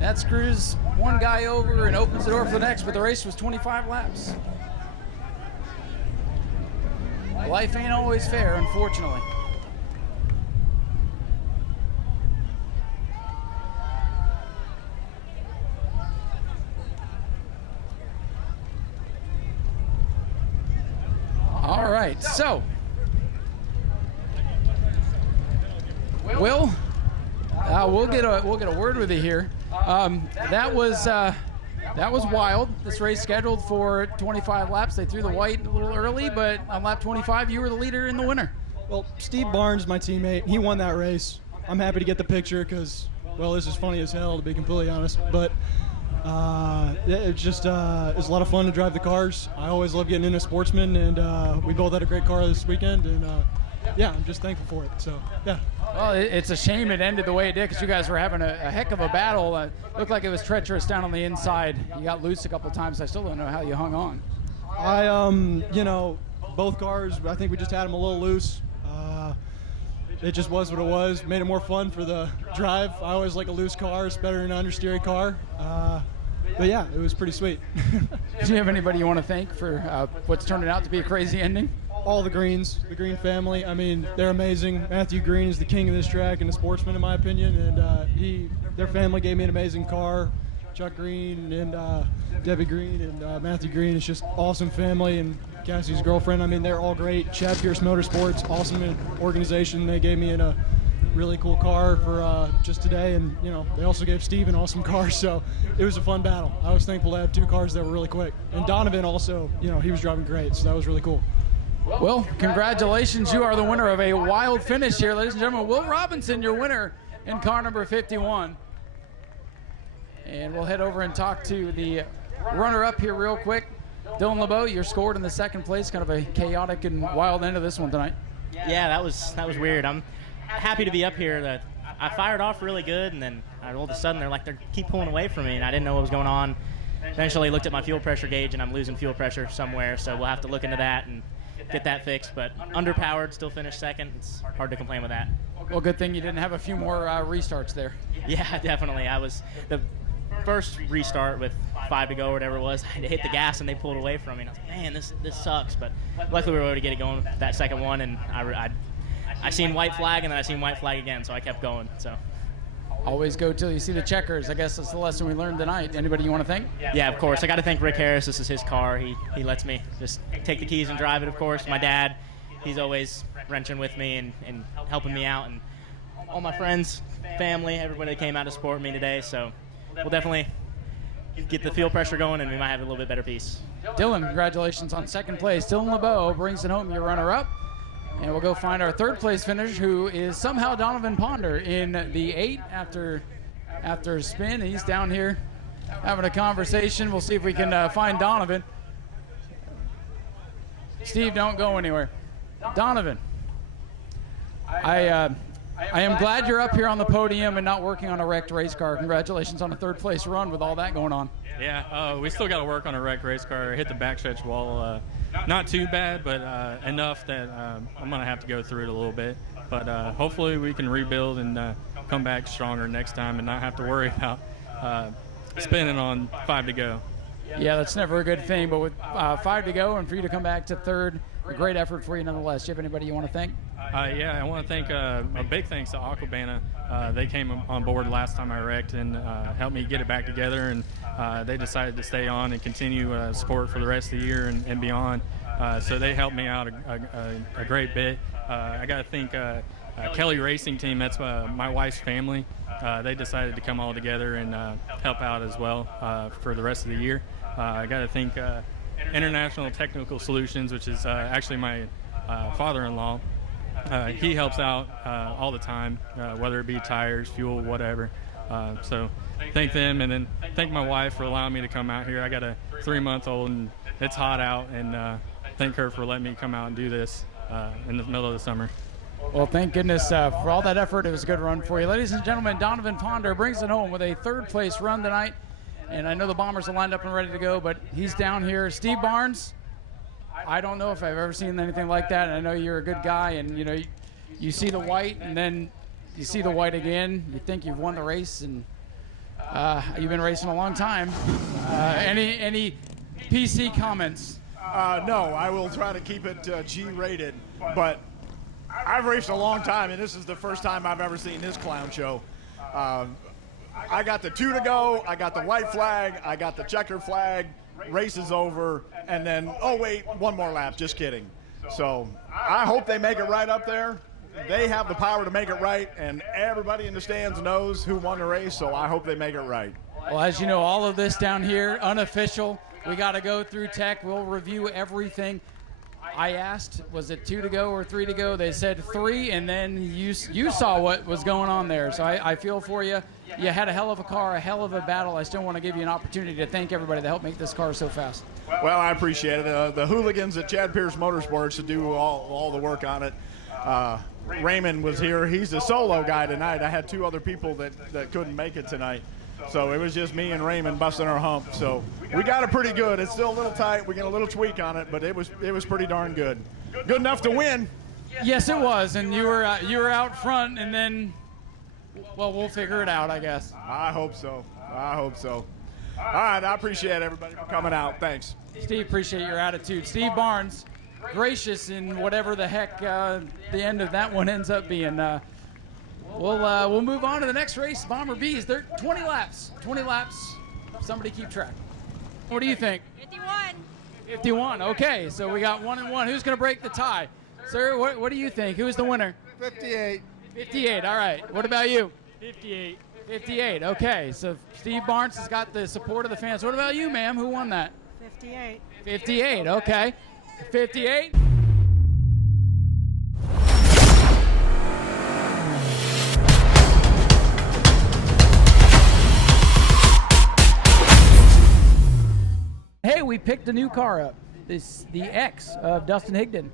that screws one guy over and opens the door for the next. But the race was 25 laps. Life ain't always fair, unfortunately. All right, so Will, we'll get a word with you here. That was wild. This race scheduled for 25 laps. They threw the white a little early, but on lap 25, you were the leader and the winner. Well, Steve Barnes, my teammate, he won that race. I'm happy to get the picture because, well, this is funny as hell, to be completely honest. But it just it's a lot of fun to drive the cars. I always love getting into Sportsman, and we both had a great car this weekend. And, yeah, I'm just thankful for it. So, yeah. Well, it's a shame it ended the way it did because you guys were having a heck of a battle. Looked like it was treacherous down on the inside. You got loose a couple of times. I still don't know how you hung on. Both cars, I think we just had them a little loose. It just was what it was. Made it more fun for the drive. I always like a loose car. It's better than an understeery car. But, yeah, it was pretty sweet. Do you have anybody you want to thank for what's turning out to be a crazy ending? All the Greens, the Green family. I mean, they're amazing. Matthew Green is the king of this track and the Sportsman, in my opinion. And their family gave me an amazing car. Chuck Green and Debbie Green and Matthew Green. It's just awesome family. And Cassie's girlfriend. I mean, they're all great. Chad Pierce Motorsports, awesome organization. They gave me a really cool car for just today. And, they also gave Steve an awesome car. So it was a fun battle. I was thankful to have 2 cars that were really quick. And Donovan also, he was driving great. So that was really cool. Well, congratulations. You are the winner of a wild finish here, ladies and gentlemen. Will Robinson, your winner in car number 51. And we'll head over and talk to the runner-up here real quick. Dylan LeBeau, you're scored in the second place. Kind of a chaotic and wild end of this one tonight. Yeah, that was weird. I'm happy to be up here. I fired off really good, and then all of a sudden they keep pulling away from me, and I didn't know what was going on. Eventually looked at my fuel pressure gauge, and I'm losing fuel pressure somewhere, so we'll have to look into that and get that fixed. But underpowered, still finished second. It's hard to complain with that. Well, good thing you didn't have a few more restarts there. Yeah, definitely. I was the first restart with 5 to go or whatever it was. I hit the gas and they pulled away from me. And I was like, man, this sucks. But luckily we were able to get it going with that second one. And I seen white flag and then I seen white flag again, so I kept going. So. Always go till you see the checkers. I guess that's the lesson we learned tonight. Anybody you want to thank? Yeah, of course. I got to thank Rick Harris. This is his car. He lets me just take the keys and drive it, of course. My dad, he's always wrenching with me and helping me out. And all my friends, family, everybody that came out to support me today. So we'll definitely get the fuel pressure going and we might have a little bit better piece. Dylan, congratulations on second place. Dylan LeBeau brings it home, your runner-up. And we'll go find our third place finisher, who is somehow Donovan Ponder in the 8 after a spin. He's down here having a conversation. We'll see if we can find Donovan. Steve, don't go anywhere. Donovan, I am glad you're up here on the podium and not working on a wrecked race car. Congratulations on a third place run with all that going on. Yeah, we still got to work on a wrecked race car. Hit the backstretch wall. Not too bad, but enough that I'm going to have to go through it a little bit. But hopefully we can rebuild and come back stronger next time and not have to worry about spinning on 5 to go. Yeah, that's never a good thing. But with 5 to go and for you to come back to third, a great effort for you nonetheless. Do you have anybody you want to thank? Yeah, I want to thank a big thanks to Aquabana. They came on board last time I wrecked and helped me get it back together, and they decided to stay on and continue support for the rest of the year and beyond. So they helped me out a great bit. I got to thank Kelly Racing Team. That's my wife's family. They decided to come all together and help out as well for the rest of the year. I got to thank International Technical Solutions, which is actually my father-in-law. He helps out all the time, whether it be tires, fuel, whatever. So thank them, and then thank my wife for allowing me to come out here. I got a 3-month-old, and it's hot out, and thank her for letting me come out and do this in the middle of the summer. Well, thank goodness for all that effort. It was a good run for you. Ladies and gentlemen, Donovan Ponder brings it home with a third-place run tonight. And I know the Bombers are lined up and ready to go, but he's down here. Steve Barnes, I don't know if I've ever seen anything like that. And I know you're a good guy, and you know you see the white, and then you see the white again. You think you've won the race, and you've been racing a long time. Any PC comments? No, I will try to keep it G-rated, but I've raced a long time, and this is the first time I've ever seen this clown show. I got the 2 to go, I got the white flag, I got the checkered flag, race is over, and then, oh wait, one more lap, just kidding. So I hope they make it right up there. They have the power to make it right, and everybody in the stands knows who won the race, so I hope they make it right. Well, as you know, all of this down here, unofficial. We got to go through tech. We'll review everything. I asked, was it 2 to go or 3 to go? They said 3, and then you saw what was going on there. So I feel for you. You had a hell of a car, a hell of a battle. I still want to give you an opportunity to thank everybody that helped make this car so fast. Well, I appreciate it. The hooligans at Chad Pierce Motorsports to do all the work on it. Raymond was here. He's a solo guy tonight. I had 2 other people that couldn't make it tonight. So it was just me and Raymond busting our hump. So we got it pretty good. It's still a little tight. We get a little tweak on it, but it was pretty darn good. Good enough to win. Yes, it was. And you were out front, and then, well, we'll figure it out, I guess. I hope so. All right, I appreciate everybody for coming out. Thanks. Steve, appreciate your attitude. Steve Barnes, gracious in whatever the heck the end of that one ends up being. We'll move on to the next race, Bomber Bees. They're 20 laps. 20 laps. Somebody keep track. What do you think? 51. 51. Okay, so we got 1 and 1. Who's going to break the tie? Sir, what do you think? Who's the winner? 58. 58. All right. What about you? 58. 58. Okay, so Steve Barnes has got the support of the fans. What about you, ma'am? Who won that? 58. 58. Okay. 58. Hey, we picked a new car up. The X of Dustin Higdon.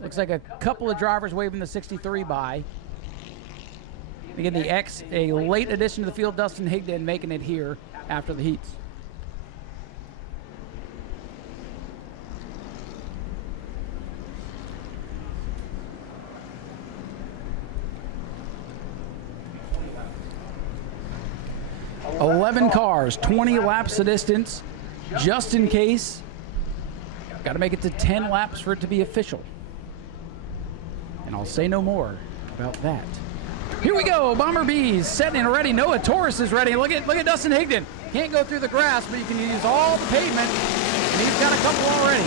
Looks like a couple of drivers waving the 63 by. Again, the X, a late addition to the field. Dustin Higdon making it here after the heats. $11 cars, 20 laps of distance, just in case. Got to make it to 10 laps for it to be official. And I'll say no more about that. Here we go, Bomber Bees setting and ready. Noah Torres is ready. Look at Dustin Higdon. Can't go through the grass, but you can use all the pavement. And he's got a couple already.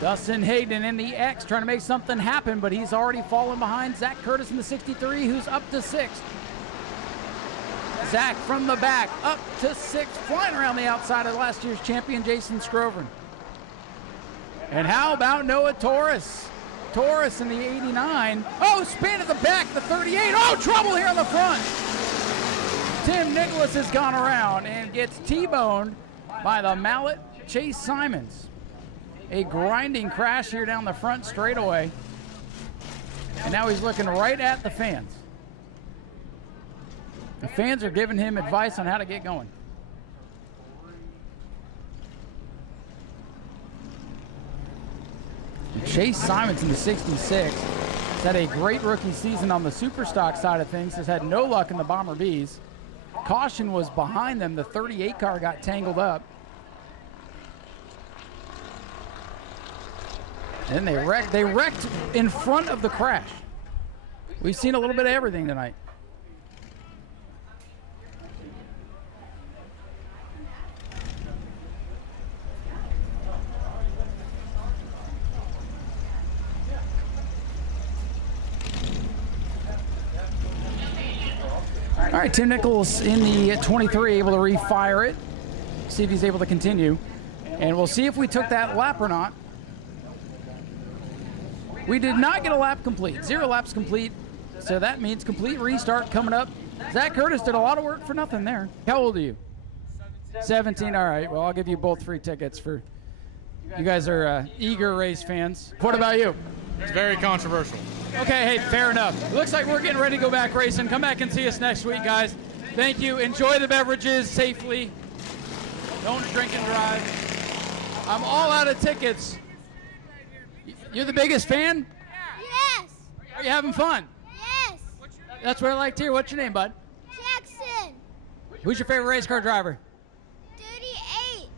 Dustin Higdon in the X trying to make something happen, but he's already fallen behind Zach Curtis in the 63, who's up to 6th. Zach from the back, up to 6th, flying around the outside of last year's champion, Jason Scroven. And how about Noah Torres? Torres in the 89. Oh, spin at the back, the 38. Oh, trouble here in the front. Tim Nicholas has gone around and gets T-boned by the mallet, Chase Simons. A grinding crash here down the front straightaway. And now he's looking right at the fans. The fans are giving him advice on how to get going. Chase Simons in the 66 has had a great rookie season on the Superstock side of things, has had no luck in the Bomber Bees. Caution was behind them. The 38 car got tangled up. And they wrecked in front of the crash. We've seen a little bit of everything tonight. All right, Tim Nichols in the 23, able to refire it. See if he's able to continue. And we'll see if we took that lap or not. We did not get a lap complete. 0 laps complete. So that means complete restart coming up. Zach Curtis did a lot of work for nothing there. How old are you? 17. All right. Well, I'll give you both free tickets for. You guys are eager race fans. What about you? It's very controversial. Okay, hey, fair enough. Looks like we're getting ready to go back racing. Come back and see us next week, guys. Thank you. Enjoy the beverages safely. Don't drink and drive. I'm all out of tickets. You're the biggest fan? Yes. Are you having fun? Yes. That's what I like to hear. What's your name, bud? Jackson. Who's your favorite race car driver? 38.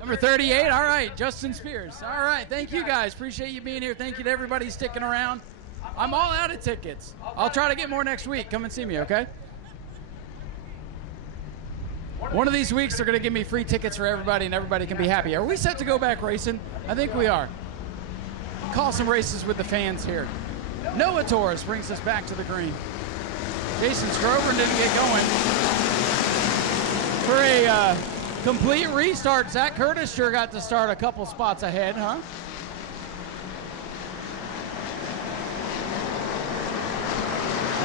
Number 38. All right, Justin Spears. All right, thank you guys. Appreciate you being here. Thank you to everybody sticking around. I'm all out of tickets. I'll try to get more next week. Come and see me, okay? One of these weeks, they're going to give me free tickets for everybody, and everybody can be happy. Are we set to go back racing? I think we are. Call some races with the fans here. Noah Torres brings us back to the green. Jason Strover didn't get going. For a complete restart, Zach Curtis sure got to start a couple spots ahead, huh?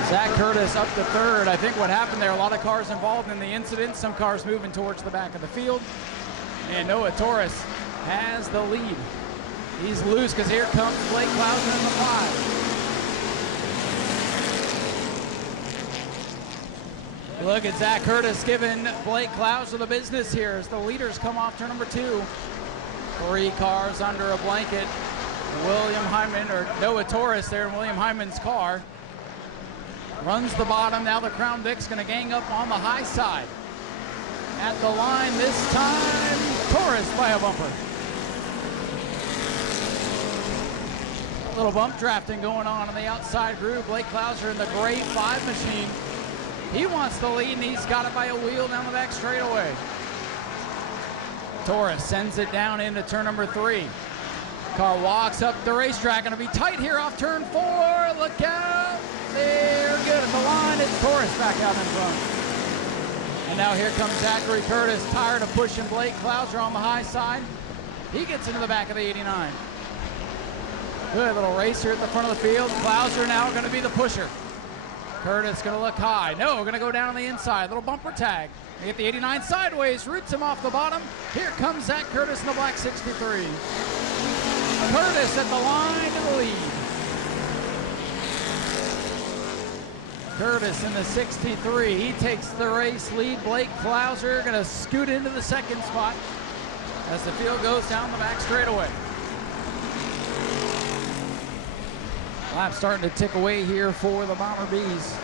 Zach Curtis up to third. I think what happened there, a lot of cars involved in the incident, some cars moving towards the back of the field. And Noah Torres has the lead. He's loose because here comes Blake Clausen in the 5. Look at Zach Curtis giving Blake Clausen the business here as the leaders come off turn number 2. 3 cars under a blanket. William Hyman, or Noah Torres there in William Hyman's car. Runs the bottom. Now the Crown Vic's going to gang up on the high side. At the line this time, Torres by a bumper. A little bump drafting going on the outside group. Blake Clauser in the gray 5 machine. He wants the lead, and he's got it by a wheel down the back straightaway. Torres sends it down into turn number 3. Car walks up the racetrack. Going to be tight here off turn 4. Look out. They're good at the line. It's Torres back out in front. And now here comes Zachary Curtis, tired of pushing Blake Clauser on the high side. He gets into the back of the 89. Good little race here at the front of the field. Clauser now going to be the pusher. Curtis going to look high. No, going to go down on the inside. Little bumper tag. They get the 89 sideways, roots him off the bottom. Here comes Zach Curtis in the black 63. Curtis at the line to the lead. Curtis in the 63. He takes the race lead. Blake Clauser going to scoot into the second spot as the field goes down the back straightaway. Lap starting to tick away here for the Bomber Bees.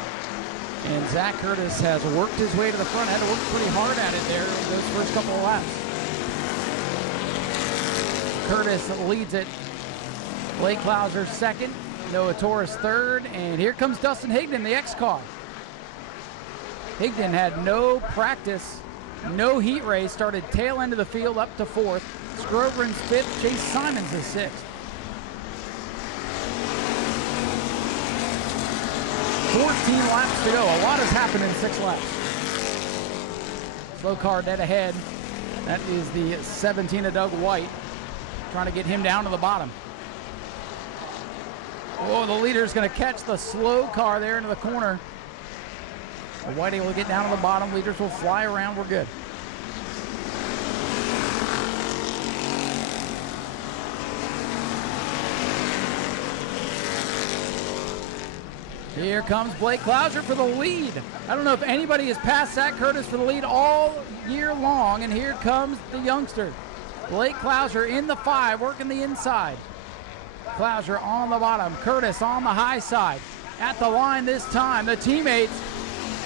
And Zach Curtis has worked his way to the front. Had to work pretty hard at it there in those first couple of laps. Curtis leads it. Blake Clauser second. Noah Torres third, and here comes Dustin Higdon, the X-Car. Higdon had no practice, no heat race, started tail end of the field up to 4th. Scroveren's 5th, Chase Simons is 6th. 14 laps to go. A lot has happened in 6 laps. Slow car dead ahead. That is the 17 of Doug White, trying to get him down to the bottom. Oh, the leader's going to catch the slow car there into the corner. Whitey will get down to the bottom. Leaders will fly around. We're good. Here comes Blake Clauser for the lead. I don't know if anybody has passed Zach Curtis for the lead all year long, and here comes the youngster. Blake Clauser in the 5, working the inside. Clauser on the bottom, Curtis on the high side. At the line this time, the teammates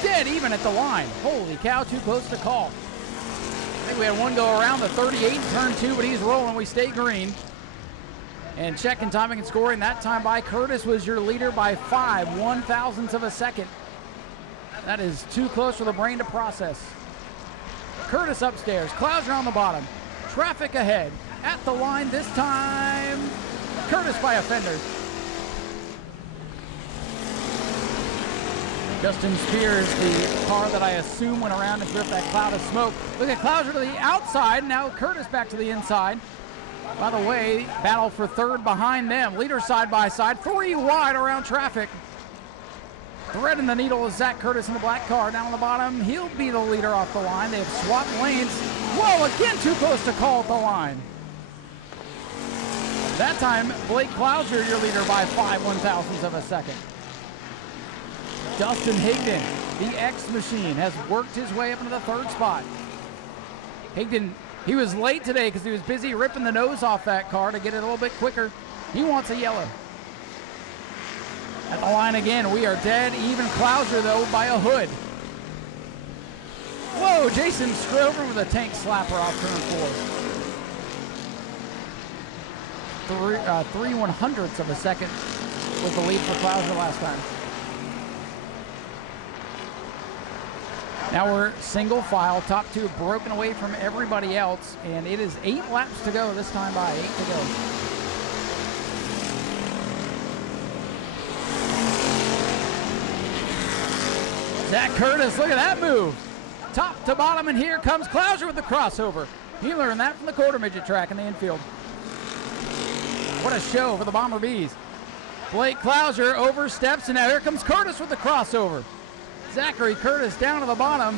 dead even at the line. Holy cow, too close to call. I think we had one go around the 38 in turn 2, but he's rolling. We stay green. And checking timing and scoring, that time by Curtis was your leader by 5 1/1000ths of a second. That is too close for the brain to process. Curtis upstairs, Klauser on the bottom. Traffic ahead. At the line this time, Curtis by a fender. Justin Spears, the car that I assume went around and threw up that cloud of smoke. Look at Klauser to the outside, now Curtis back to the inside. By the way, battle for third behind them. Leader side by side, 3 wide around traffic. Threading the needle is Zach Curtis in the black car. Down on the bottom, he'll be the leader off the line. They have swapped lanes. Whoa, again too close to call at the line. That time, Blake Klauser, your leader by 5 1/1000ths of a second. Dustin Higdon, the X Machine, has worked his way up into the third spot. Higdon, he was late today because he was busy ripping the nose off that car to get it a little bit quicker. He wants a yellow. At the line again, we are dead even. Klauser, though, by a hood. Whoa, Jason Strover with a tank slapper off turn 4. 3 1/100ths of a second was the lead for Klauser last time. Now we're single file, top 2 broken away from everybody else, and it is 8 laps to go this time by, 8 to go. Zach Curtis, look at that move. Top to bottom, and here comes Klauser with the crossover. He learned that from the quarter midget track in the infield. What a show for the Bomber Bees. Blake Klauser oversteps, and now here comes Curtis with the crossover. Zachary Curtis down to the bottom.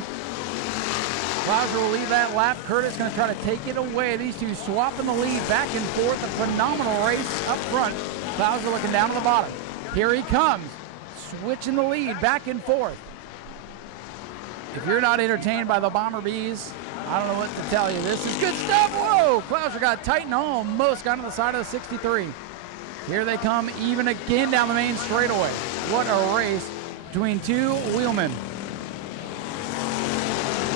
Klauser will leave that lap. Curtis going to try to take it away. These two swapping the lead back and forth. A phenomenal race up front. Klauser looking down to the bottom. Here he comes, switching the lead back and forth. If you're not entertained by the Bomber Bees, I don't know what to tell you. This is good stuff. Whoa, Klauser got tight and almost got to the side of the 63. Here they come even again down the main straightaway. What a race between 2 wheelmen.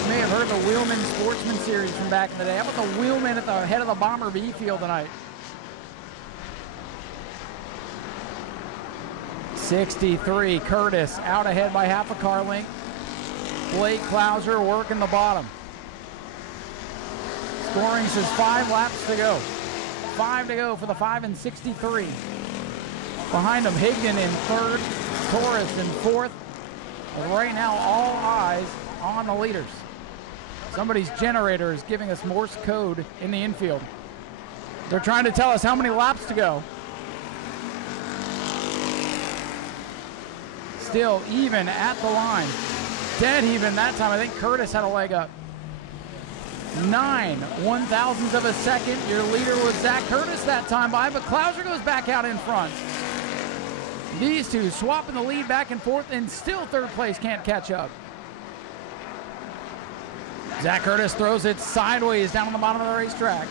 You may have heard the Wheelman Sportsman series from back in the day. How about the wheelmen at the head of the Bomber Bee field tonight? 63, Curtis out ahead by half a car length. Blake Klauser working the bottom. Scoring says 5 laps to go. 5 to go for the 5 and 63. Behind him, Higdon in third, Torres in fourth. But right now, all eyes on the leaders. Somebody's generator is giving us Morse code in the infield. They're trying to tell us how many laps to go. Still even at the line. Dead even that time. I think Curtis had a leg up. 9 1/1000ths of a second. Your leader was Zach Curtis that time by, but Klauser goes back out in front. These two swapping the lead back and forth, and still third place can't catch up. Zach Curtis throws it sideways down on the bottom of the racetrack.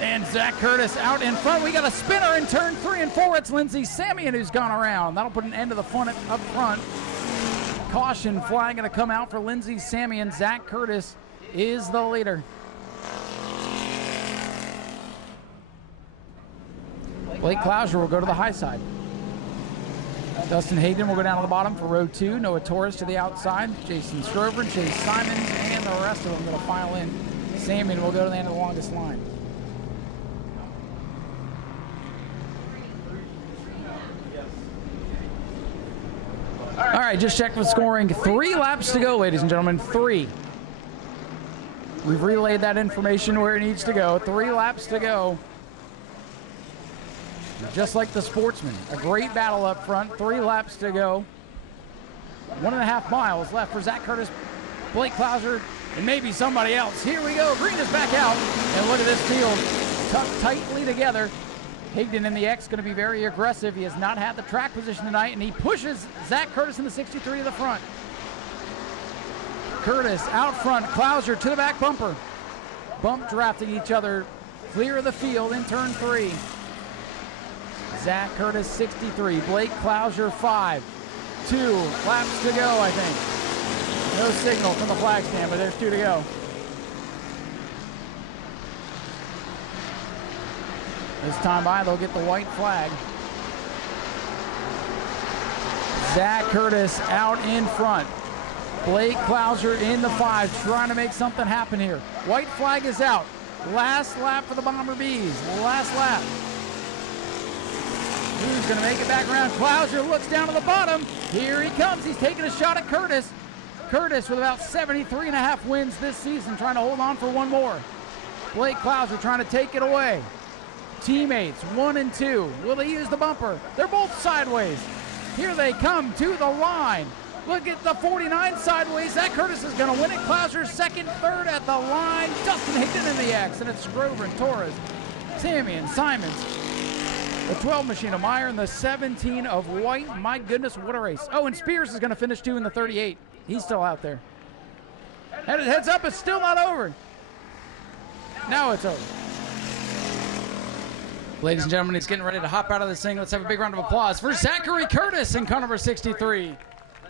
And Zach Curtis out in front. We got a spinner in turn 3 and 4. It's Lindsey Samian who's gone around. That'll put an end to the fun up front. Caution flag going to come out for Lindsey Samian. Zach Curtis is the leader. Blake Klauser will go to the high side. Dustin Higdon will go down to the bottom for row 2. Noah Torres to the outside. Jason Strover, Chase Simons, and the rest of them going to file in. Samian will go to the end of the longest line. All right, just check for scoring. 3 laps to go, ladies and gentlemen. 3. We've relayed that information where it needs to go. 3 laps to go. Just like the Sportsman. A great battle up front. 3 laps to go. 1.5 miles left for Zach Curtis, Blake Klauser, and maybe somebody else. Here we go. Green is back out. And look at this field. Tucked tightly together. Higdon in the X going to be very aggressive. He has not had the track position tonight, and he pushes Zach Curtis in the 63 to the front. Curtis out front, Klauser to the back bumper. Bump drafting each other, clear of the field in turn 3. Zach Curtis 63, Blake Klauser 5. 2 laps to go, I think. No signal from the flag stand, but there's 2 to go. This time by, they'll get the white flag. Zach Curtis out in front. Blake Klauser in the 5, trying to make something happen here. White flag is out. Last lap for the Bomber Bees. Last lap. Who's going to make it back around? Klauser looks down to the bottom. Here he comes. He's taking a shot at Curtis. Curtis with about 73.5 wins this season, trying to hold on for one more. Blake Klauser trying to take it away. Teammates 1 and 2. Will he use the bumper? They're both sideways. Here they come to the line. Look at the 49 sideways. Zach Curtis is going to win it. Klauser second, third at the line. Dustin Higdon in the X, and it's Grover and Torres, Sammy and Simons. The 12 machine of Meyer and the 17 of White. My goodness, what a race. Oh, and Spears is going to finish too in the 38. He's still out there. Heads up, it's still not over. Now it's over. Ladies and gentlemen, he's getting ready to hop out of this thing. Let's have a big round of applause for Zachary Curtis in car number 63.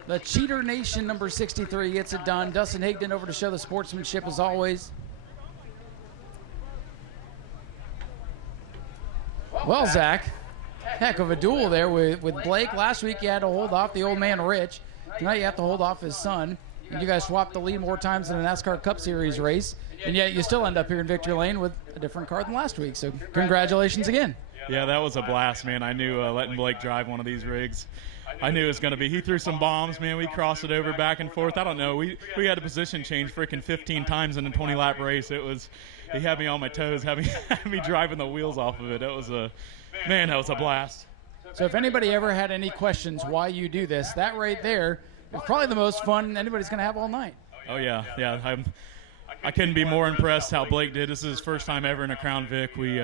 The Cheater Nation number 63 gets it done. Dustin Higdon over to show the sportsmanship as always. Well, Zach, heck of a duel there with Blake. Last week you had to hold off the old man Rich. Tonight you have to hold off his son. And you guys swapped the lead more times than a NASCAR Cup Series race. And yet you still end up here in victory lane with a different car than last week. So congratulations again. Yeah, that was a blast, man. I knew letting Blake drive one of these rigs, I knew it was going to be. He threw some bombs, man. We crossed it over back and forth. I don't know. We had a position change freaking 15 times in a 20-lap race. He had me on my toes, had me driving the wheels off of it. That was a blast. So if anybody ever had any questions why you do this, that right there is probably the most fun anybody's going to have all night. Oh, yeah. I couldn't be more impressed how Blake did. This is his first time ever in a Crown Vic. We,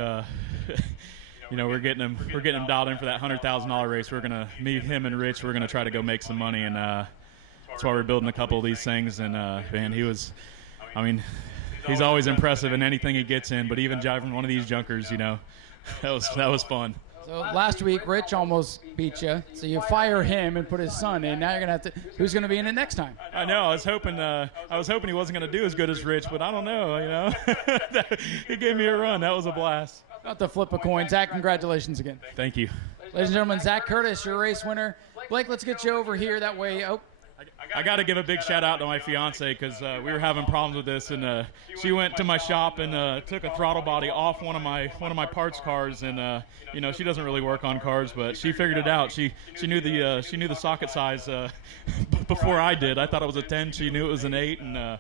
we're getting him dialed in for that $100,000 race. We're gonna meet him and Rich. We're gonna try to go make some money, and that's why we're building a couple of these things. And man, he's always impressive in anything he gets in. But even driving one of these junkers, that was fun. So last week, Rich almost beat you. So you fire him and put his son in. Now you're gonna have to. Who's gonna be in it next time? I know. I was hoping he wasn't gonna do as good as Rich, but I don't know. He gave me a run. That was a blast. About to flip a coin. Zach, congratulations again. Thank you. Ladies and gentlemen, Zach Curtis, your race winner. Blake, let's get you over here. That way. Oh. I got to give a big shout out to my fiance because we were having problems with this, and she went to my shop and took a throttle body off one of my parts cars, and she doesn't really work on cars, but she figured it out. She knew the socket size before I did. I thought it was a 10. She knew it was an 8, and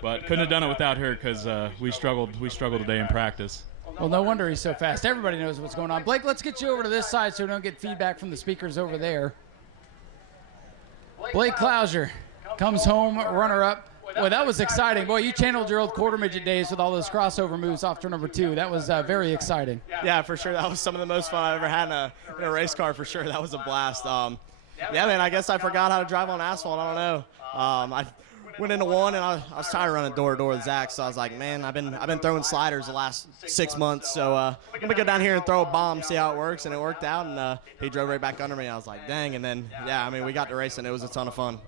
but couldn't have done it without her because we struggled today in practice. Well, no wonder he's so fast. Everybody knows what's going on. Blake, let's get you over to this side so we don't get feedback from the speakers over there. Blake Klauser comes home runner-up. Boy, that was exciting. Boy, you channeled your old quarter midget days with all those crossover moves off turn number 2. That was very exciting. Yeah, for sure. That was some of the most fun I've ever had in a race car, for sure. That was a blast. Yeah, man, I guess I forgot how to drive on asphalt. I don't know. I went into one, and I was tired of running door to door with Zach, so I was like, man, I've been throwing sliders the last 6 months, so I'm gonna go down here and throw a bomb, see how it works, and it worked out, and he drove right back under me. I was like, dang, and then we got to racing. It was a ton of fun.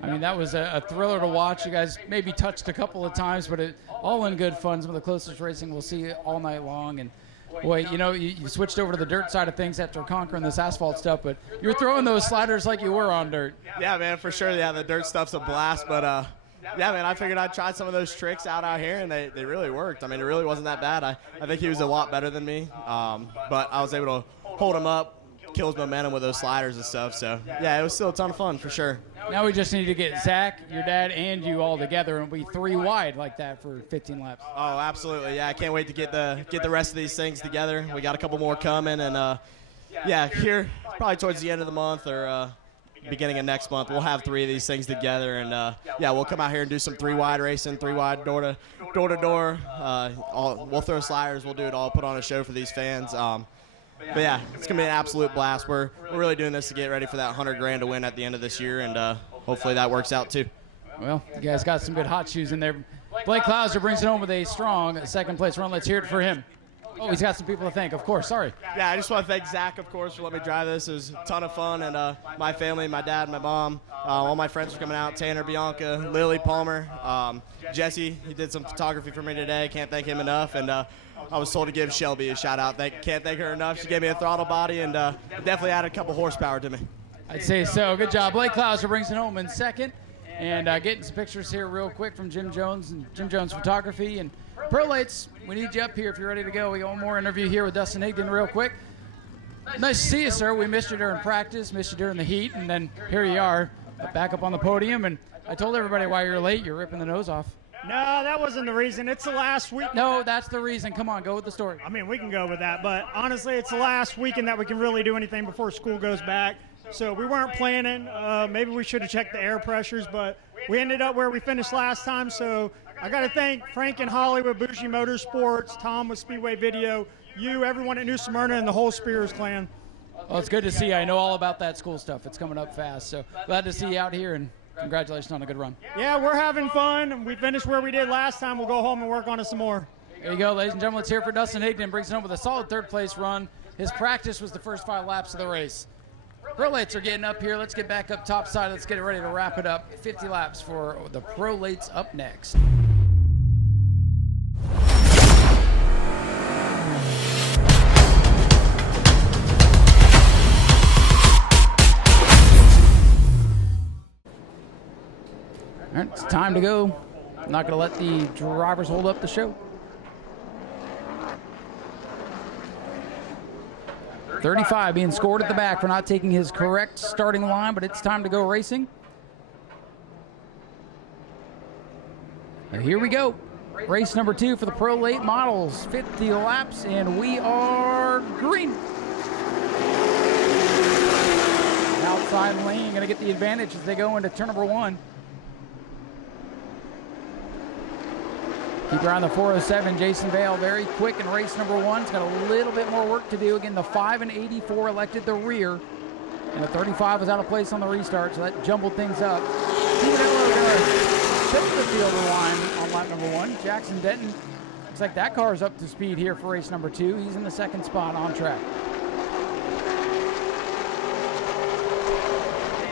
That was a thriller to watch. You guys maybe touched a couple of times, but all in good fun. Some of the closest racing we'll see all night long. And boy, you switched over to the dirt side of things after conquering this asphalt stuff, but you're throwing those sliders like you were on dirt. Yeah, man, for sure. Yeah, the dirt stuff's a blast, but yeah, man, I figured I'd try some of those tricks out here, and they really worked. It really wasn't that bad. I think he was a lot better than me, but I was able to hold him up, kill his momentum with those sliders and stuff. So, yeah, it was still a ton of fun, for sure. Now we just need to get Zach, your dad, and you all together, and we'll be 3 wide like that for 15 laps. Oh, absolutely. Yeah, I can't wait to get the rest of these things together. We got a couple more coming, and, yeah, here probably towards the end of the month or beginning of next month, we'll have 3 of these things together, and yeah, we'll come out here and do some 3 wide racing, 3 wide door to door. We'll throw sliders, we'll do it all, put on a show for these fans. But yeah, it's gonna be an absolute blast. We're really doing this to get ready for that $100,000 to win at the end of this year, and hopefully that works out too. Well, you guys got some good hot shoes in there. Blake Klauser brings it home with a strong second place run. Let's hear it for him. Oh, he's got some people to thank, of course. Sorry. Yeah, I just want to thank Zach, of course, for letting me drive this. It was a ton of fun, and my family, my dad, my mom, all my friends for coming out. Tanner, Bianca, Lily, Palmer, Jesse. He did some photography for me today. Can't thank him enough. And I was told to give Shelby a shout out. Can't thank her enough. She gave me a throttle body and definitely added a couple horsepower to me. I'd say so. Good job. Blake Klauser brings it home in second. And getting some pictures here real quick from Jim Jones and Jim Jones Photography. And Prolates, we need you up here if you're ready to go. We got one more interview here with Dustin Higdon real quick. Nice to see you, sir. We missed you during practice, missed you during the heat, and then here you are back up on the podium. And I told everybody why you're late. You're ripping the nose off. No, that wasn't the reason. It's the last week. No, that's the reason. Come on, go with the story. I mean, we can go with that, but honestly, it's the last weekend that we can really do anything before school goes back. So we weren't planning. Maybe we should have checked the air pressures, but we ended up where we finished last time. So I got to thank Frank and Holly with Bougie Motorsports, Tom with Speedway Video, you, everyone at New Smyrna, and the whole Spears clan. Well, it's good to see you. I know all about that school stuff. It's coming up fast. So glad to see you out here, and congratulations on a good run. Yeah, we're having fun. We finished where we did last time. We'll go home and work on it some more. There you go, ladies and gentlemen. Let's hear it for Dustin Higdon. Brings it home with a solid third-place run. His practice was the first 5 laps of the race. Prolates are getting up here. Let's get back up top side. Let's get it ready to wrap it up. 50 laps for the Prolates up next. All right, it's time to go. I'm not going to let the drivers hold up the show. 35 being scored at the back for not taking his correct starting line, but it's time to go racing. And here we go. Race number 2 for the Pro Late Models. 50 laps, and we are green. Outside lane, going to get the advantage as they go into turn number 1. Keep around the 407, Jason Vale, very quick in race number 1. He's got a little bit more work to do. Again, the 5 and 84 elected the rear, and the 35 was out of place on the restart, so that jumbled things up. Steven Ello going to tip the field line on lap number 1. Jackson Denton, looks like that car is up to speed here for race number 2. He's in the second spot on track.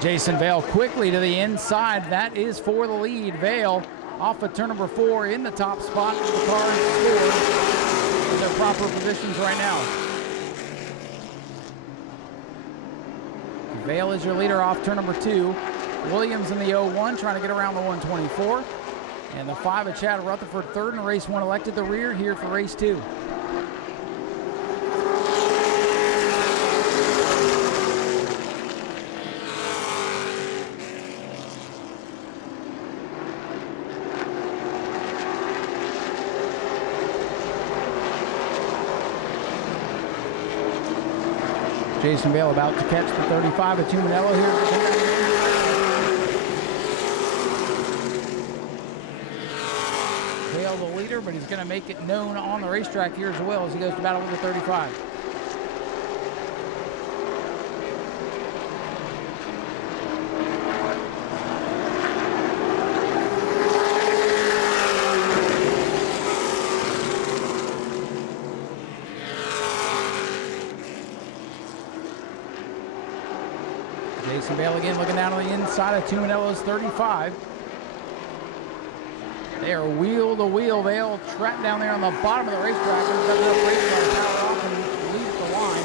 Jason Vale quickly to the inside. That is for the lead. Vale off of turn number 4 in the top spot for the car and scored in their proper positions right now. Vale is your leader off turn number 2. Williams in the 01 trying to get around the 124. And the 5 of Chad Rutherford third in race 1 elected the rear here for race 2. Jason Vale about to catch the 35 of Tumanello here. Vale the leader, but he's going to make it known on the racetrack here as well as he goes to battle with the 35. Jason Vale again looking down on the inside of Tumanello's 35. They are wheel to wheel. Vale trapped down there on the bottom of the racetrack. Power off and leaves the line.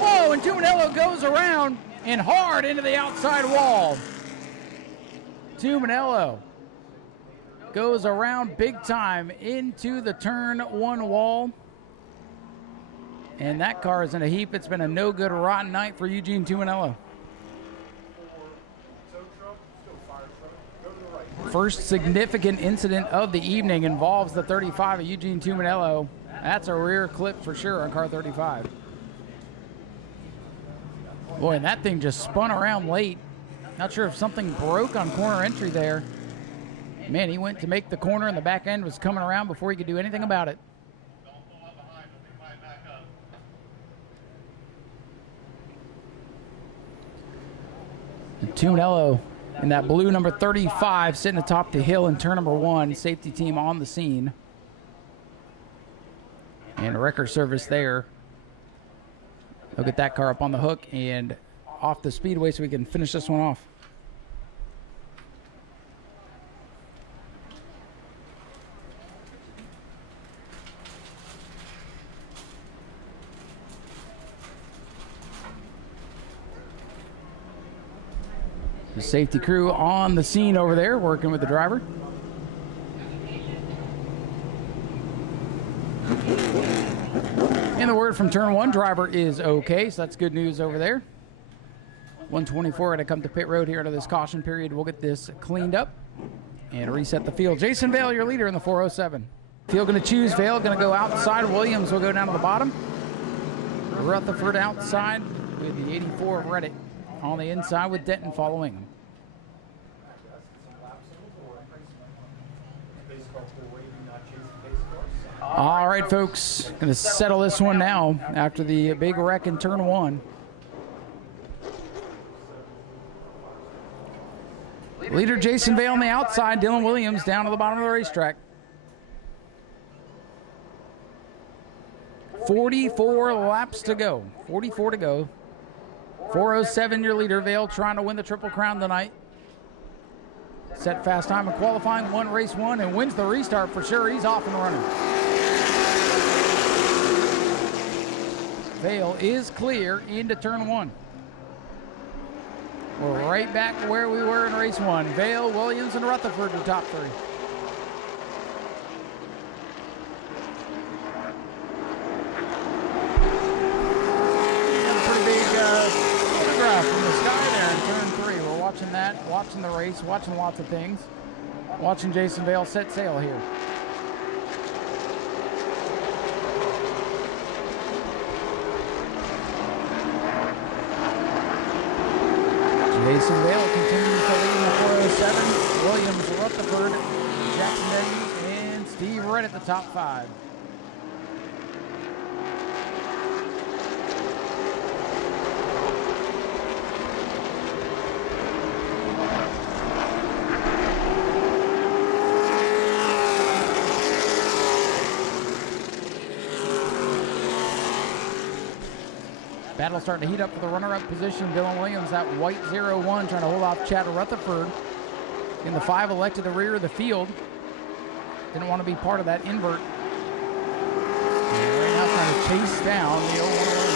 Whoa, and Tumanello goes around and hard into the outside wall. Tumanello goes around big time into the turn 1 wall. And that car is in a heap. It's been a no good, rotten night for Eugene Tumanello. First significant incident of the evening involves the 35 of Eugene Tumanello. That's a rear clip for sure on car 35. Boy, and that thing just spun around late. Not sure if something broke on corner entry there. Man, he went to make the corner and the back end was coming around before he could do anything about it. Tumanello in that blue number 35 sitting atop the hill in turn number 1. Safety team on the scene. And a wrecker service there. They'll get that car up on the hook and off the speedway so we can finish this one off. The safety crew on the scene over there working with the driver. And the word from turn one, driver is okay, so that's good news over there. 124 to come to pit road here into this caution period. We'll get this cleaned up and reset the field. Jason Vale, your leader in the 407. Field going to choose Vale, going to go outside. Williams will go down to the bottom. Rutherford outside with the 84 of Reddit on the inside with Denton following him. All right, folks, going to settle this one now after the big wreck in turn one. Leader Jason Vale on the outside, Dylan Williams down to the bottom of the racetrack. 44 laps to go, 44 to go. 407 your leader, Vale trying to win the Triple Crown tonight. Set fast time in qualifying, won race one and wins the restart for sure. He's off and running. Vale is clear into turn one. We're right back where we were in race one. Vale, Williams, and Rutherford, the top three. Got a pretty big photograph from the sky there in turn three. We're watching that, watching the race, watching lots of things. Watching Jason Vale set sail here. Jason Vale continues to lead in the 407. Williams, Rutherford, Jackson Denton, and Steve Redd at the top five. Battle starting to heat up for the runner-up position. Dylan Williams, that white 0-1, trying to hold off Chad Rutherford. In the 5, elected the rear of the field. Didn't want to be part of that invert. And right now trying to chase down the 0-1 Williams.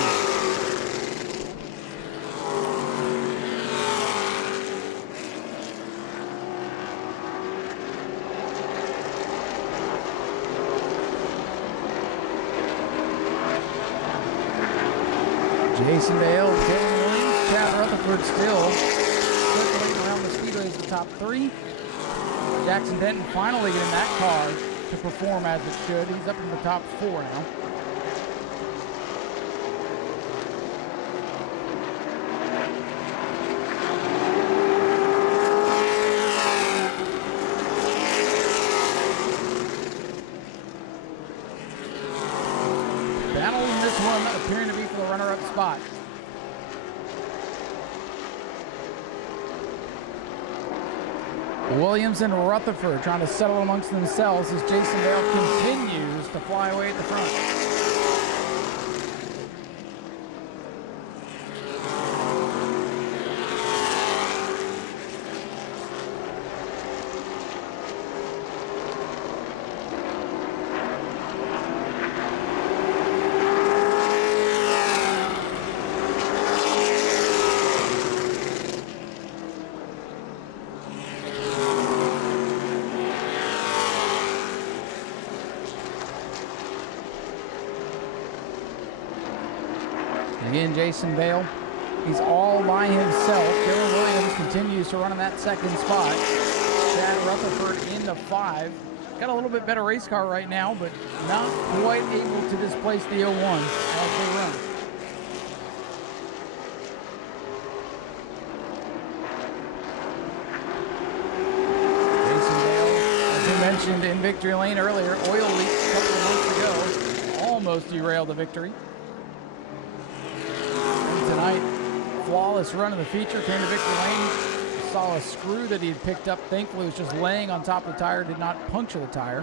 Jason Vale, Dylan Williams, Chad Rutherford still circulating around the speedway as the top three. Jackson Denton finally getting that car to perform as it should. He's up in the top four now. Battling this one, appearing to be for the runner-up spot. Williams and Rutherford trying to settle amongst themselves as Jason Vale continues to fly away at the front. Again, Jason Vale, he's all by himself. Dylan Williams continues to run in that second spot. Chad Rutherford into 5. Got a little bit better race car right now, but not quite able to displace the 0-1 as they run. Jason Vale, as we mentioned in victory lane earlier, oil leak a couple of months ago almost derailed the victory. Tonight, flawless run of the feature, came to victory lane, saw a screw that he had picked up, thankfully was just laying on top of the tire, did not puncture the tire.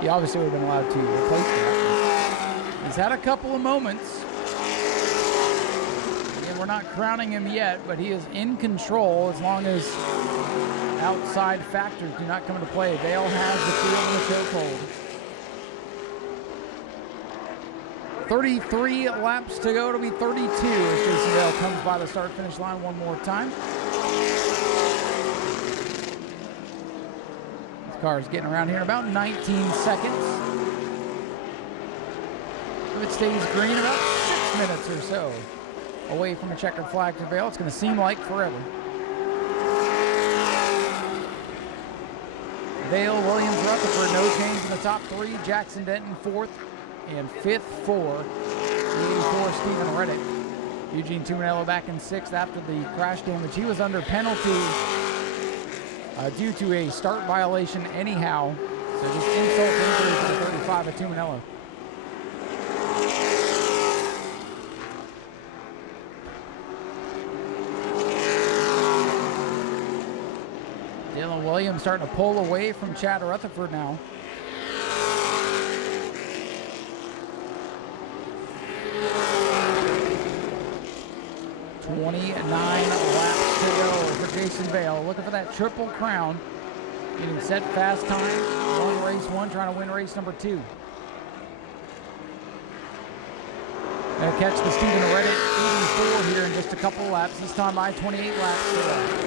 He obviously would have been allowed to replace that. He's had a couple of moments. And we're not crowning him yet, but he is in control as long as outside factors do not come into play. Vail has the field in the chokehold. 33 laps to go. It'll be 32 as Jason Vail comes by the start-finish line one more time. This car is getting around here in about 19 seconds. If it stays green, about 6 minutes or so away from a checkered flag for Vail. It's going to seem like forever. Vail, Williams, Rutherford, no change in the top three. Jackson Denton fourth and fifth for the 84 Stephen Reddick. Eugene Tuminello back in sixth after the crash damage. He was under penalty due to a start violation anyhow. So just insult to injury for the 35 of Tuminello. Dylan Williams starting to pull away from Chad Rutherford now. $29 laps to go for Jason Vail. Looking for that triple crown. Getting set fast time. Won race one, trying to win race number two. Gonna catch the Stephen Reddick 84 here in just a couple laps. This time by 28 laps to go.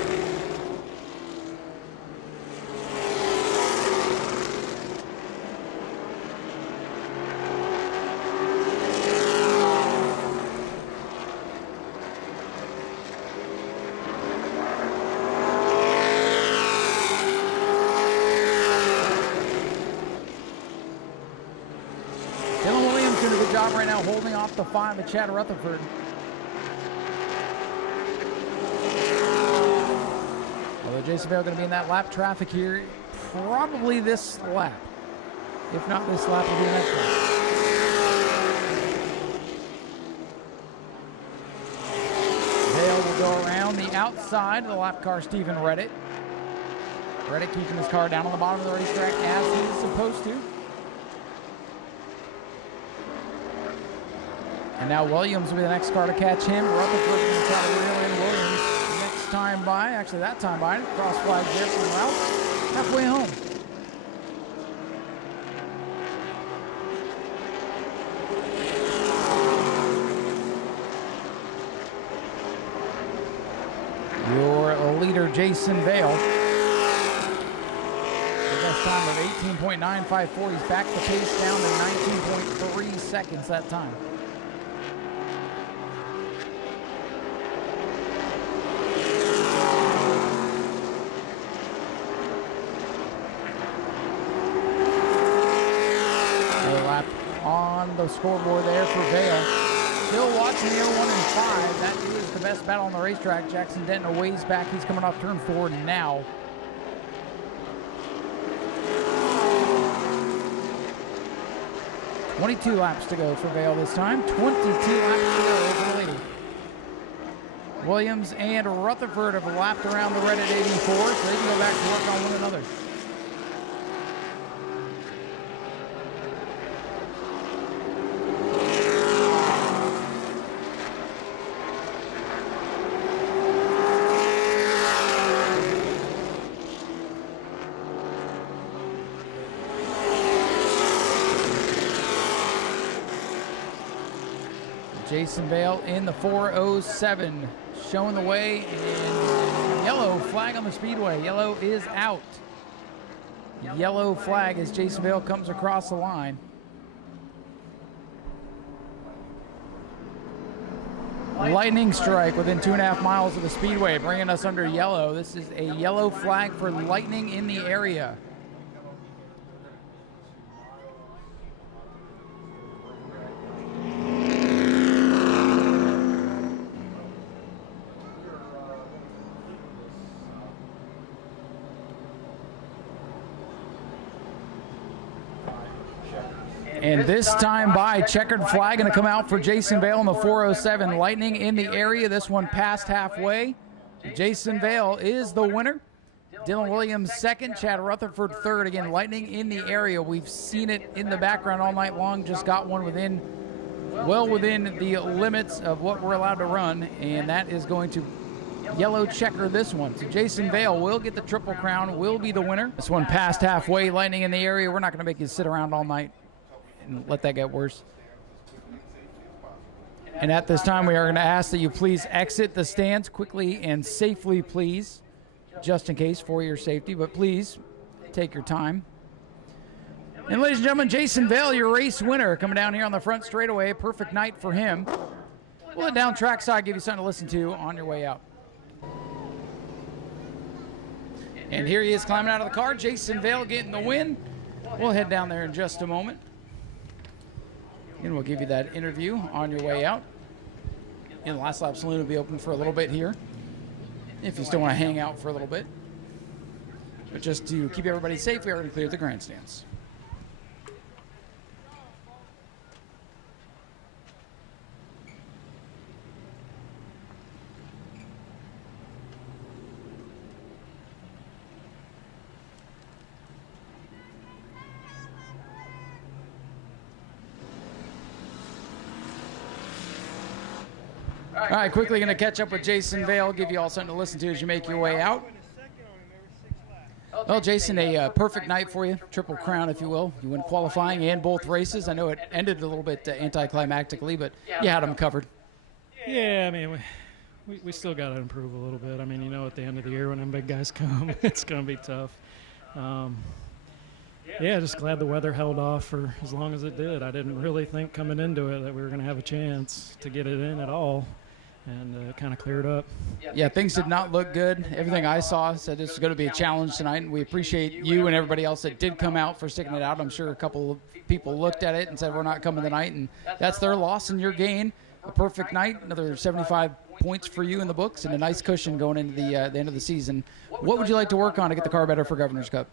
Right now holding off the 5 of Chad Rutherford. Although Jason Vail going to be in that lap traffic here, probably this lap. If not this lap, will be the next one. Vail will go around the outside of the lap car, Stephen Reddick. Reddick keeping his car down on the bottom of the racetrack as he's supposed to. And now Williams will be the next car to catch him. Rutherford going to try to reel in Williams. Next time by, actually that time by, cross flag there for Ralph. Halfway home. Your leader, Jason Vail. The best time of 18.954. He's back the pace down to 19.3 seconds that time. The scoreboard there for Vail. Still watching the 1 and 5. That is the best battle on the racetrack. Jackson Denton a ways back. He's coming off turn 4 now. $22 laps to go for Vail this time. 22 laps to go for the leader. Williams and Rutherford have lapped around the red at 84, so they can go back to work on one another. Jason Vail in the 407, showing the way, and yellow flag on the speedway. Yellow is out. Yellow flag as Jason Vail comes across the line. Lightning strike within 2.5 miles of the speedway, bringing us under yellow. This is a yellow flag for lightning in the area. And this time by, checkered flag going to come out for Jason Vail in the 407. Lightning in the area. This one passed halfway. Jason Vail is the winner. Dylan Williams second. Chad Rutherford third. Again, lightning in the area. We've seen it in the background all night long. Just got one within well within the limits of what we're allowed to run, and that is going to yellow checker this one. So Jason Vale will get the Triple Crown, will be the winner. This one passed halfway, lightning in the area. We're not going to make you sit around all night and let that get worse. And at this time, we are going to ask that you please exit the stands quickly and safely, please, just in case for your safety, but please take your time. And ladies and gentlemen, Jason Vale, your race winner, coming down here on the front straightaway. Perfect night for him. We'll head down trackside, give you something to listen to on your way out. And here he is climbing out of the car. Jason Vale getting the win. We'll head down there in just a moment. And we'll give you that interview on your way out. And the Last Lap Saloon will be open for a little bit here, if you still want to hang out for a little bit. But just to keep everybody safe, we are going to clear the grandstands. All right, quickly going to catch up with Jason Vale, give you all something to listen to as you make your way out. Well, Jason, a perfect night for you, Triple Crown, if you will. You win qualifying and both races. I know it ended a little bit anticlimactically, but you had them covered. Yeah, I mean, we still got to improve a little bit. I mean, you know, at the end of the year when them big guys come, it's going to be tough. Yeah, just glad the weather held off for as long as it did. I didn't really think coming into it that we were going to have a chance to get it in at all. And it kind of cleared up. Yeah, things did not look good. Everything I saw said this is going to be a challenge tonight, and we appreciate you and everybody else that did come out for sticking it out. I'm sure a couple of people looked at it and said we're not coming tonight, and that's their loss and your gain. A perfect night, another 75 points for you in the books, and a nice cushion going into the end of the season. What would you like to work on to get the car better for Governor's Cup?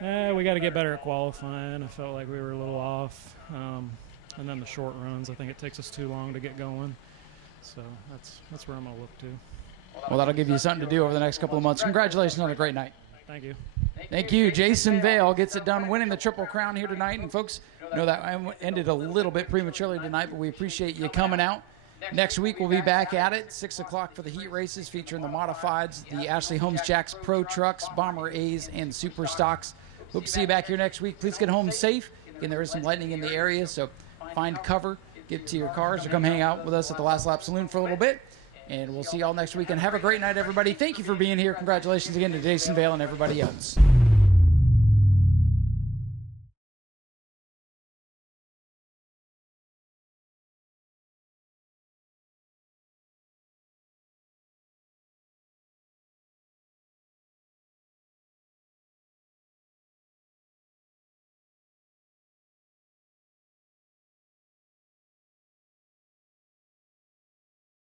We got to get better at qualifying. I felt like we were a little off. And then the short runs, I think it takes us too long to get going. So that's where I'm going to look to. Well, that'll give you something to do over the next couple of months. Congratulations on a great night. Thank you. Thank you. Jason Vale gets it done winning the Triple Crown here tonight. And folks, I know that ended a little bit prematurely tonight, but we appreciate you coming out. Next week, we'll be back at it, 6 o'clock for the heat races featuring the Modifieds, the Ashley Holmes Jacks Pro Trucks, Bomber A's, and Super Stocks. Hope to see you back here next week. Please get home safe. Again, there is some lightning in the area, so find cover. Get to your cars or come hang out with us at the Last Lap Saloon for a little bit. And we'll see you all next week. And have a great night, everybody. Thank you for being here. Congratulations again to Jason Vale and everybody else.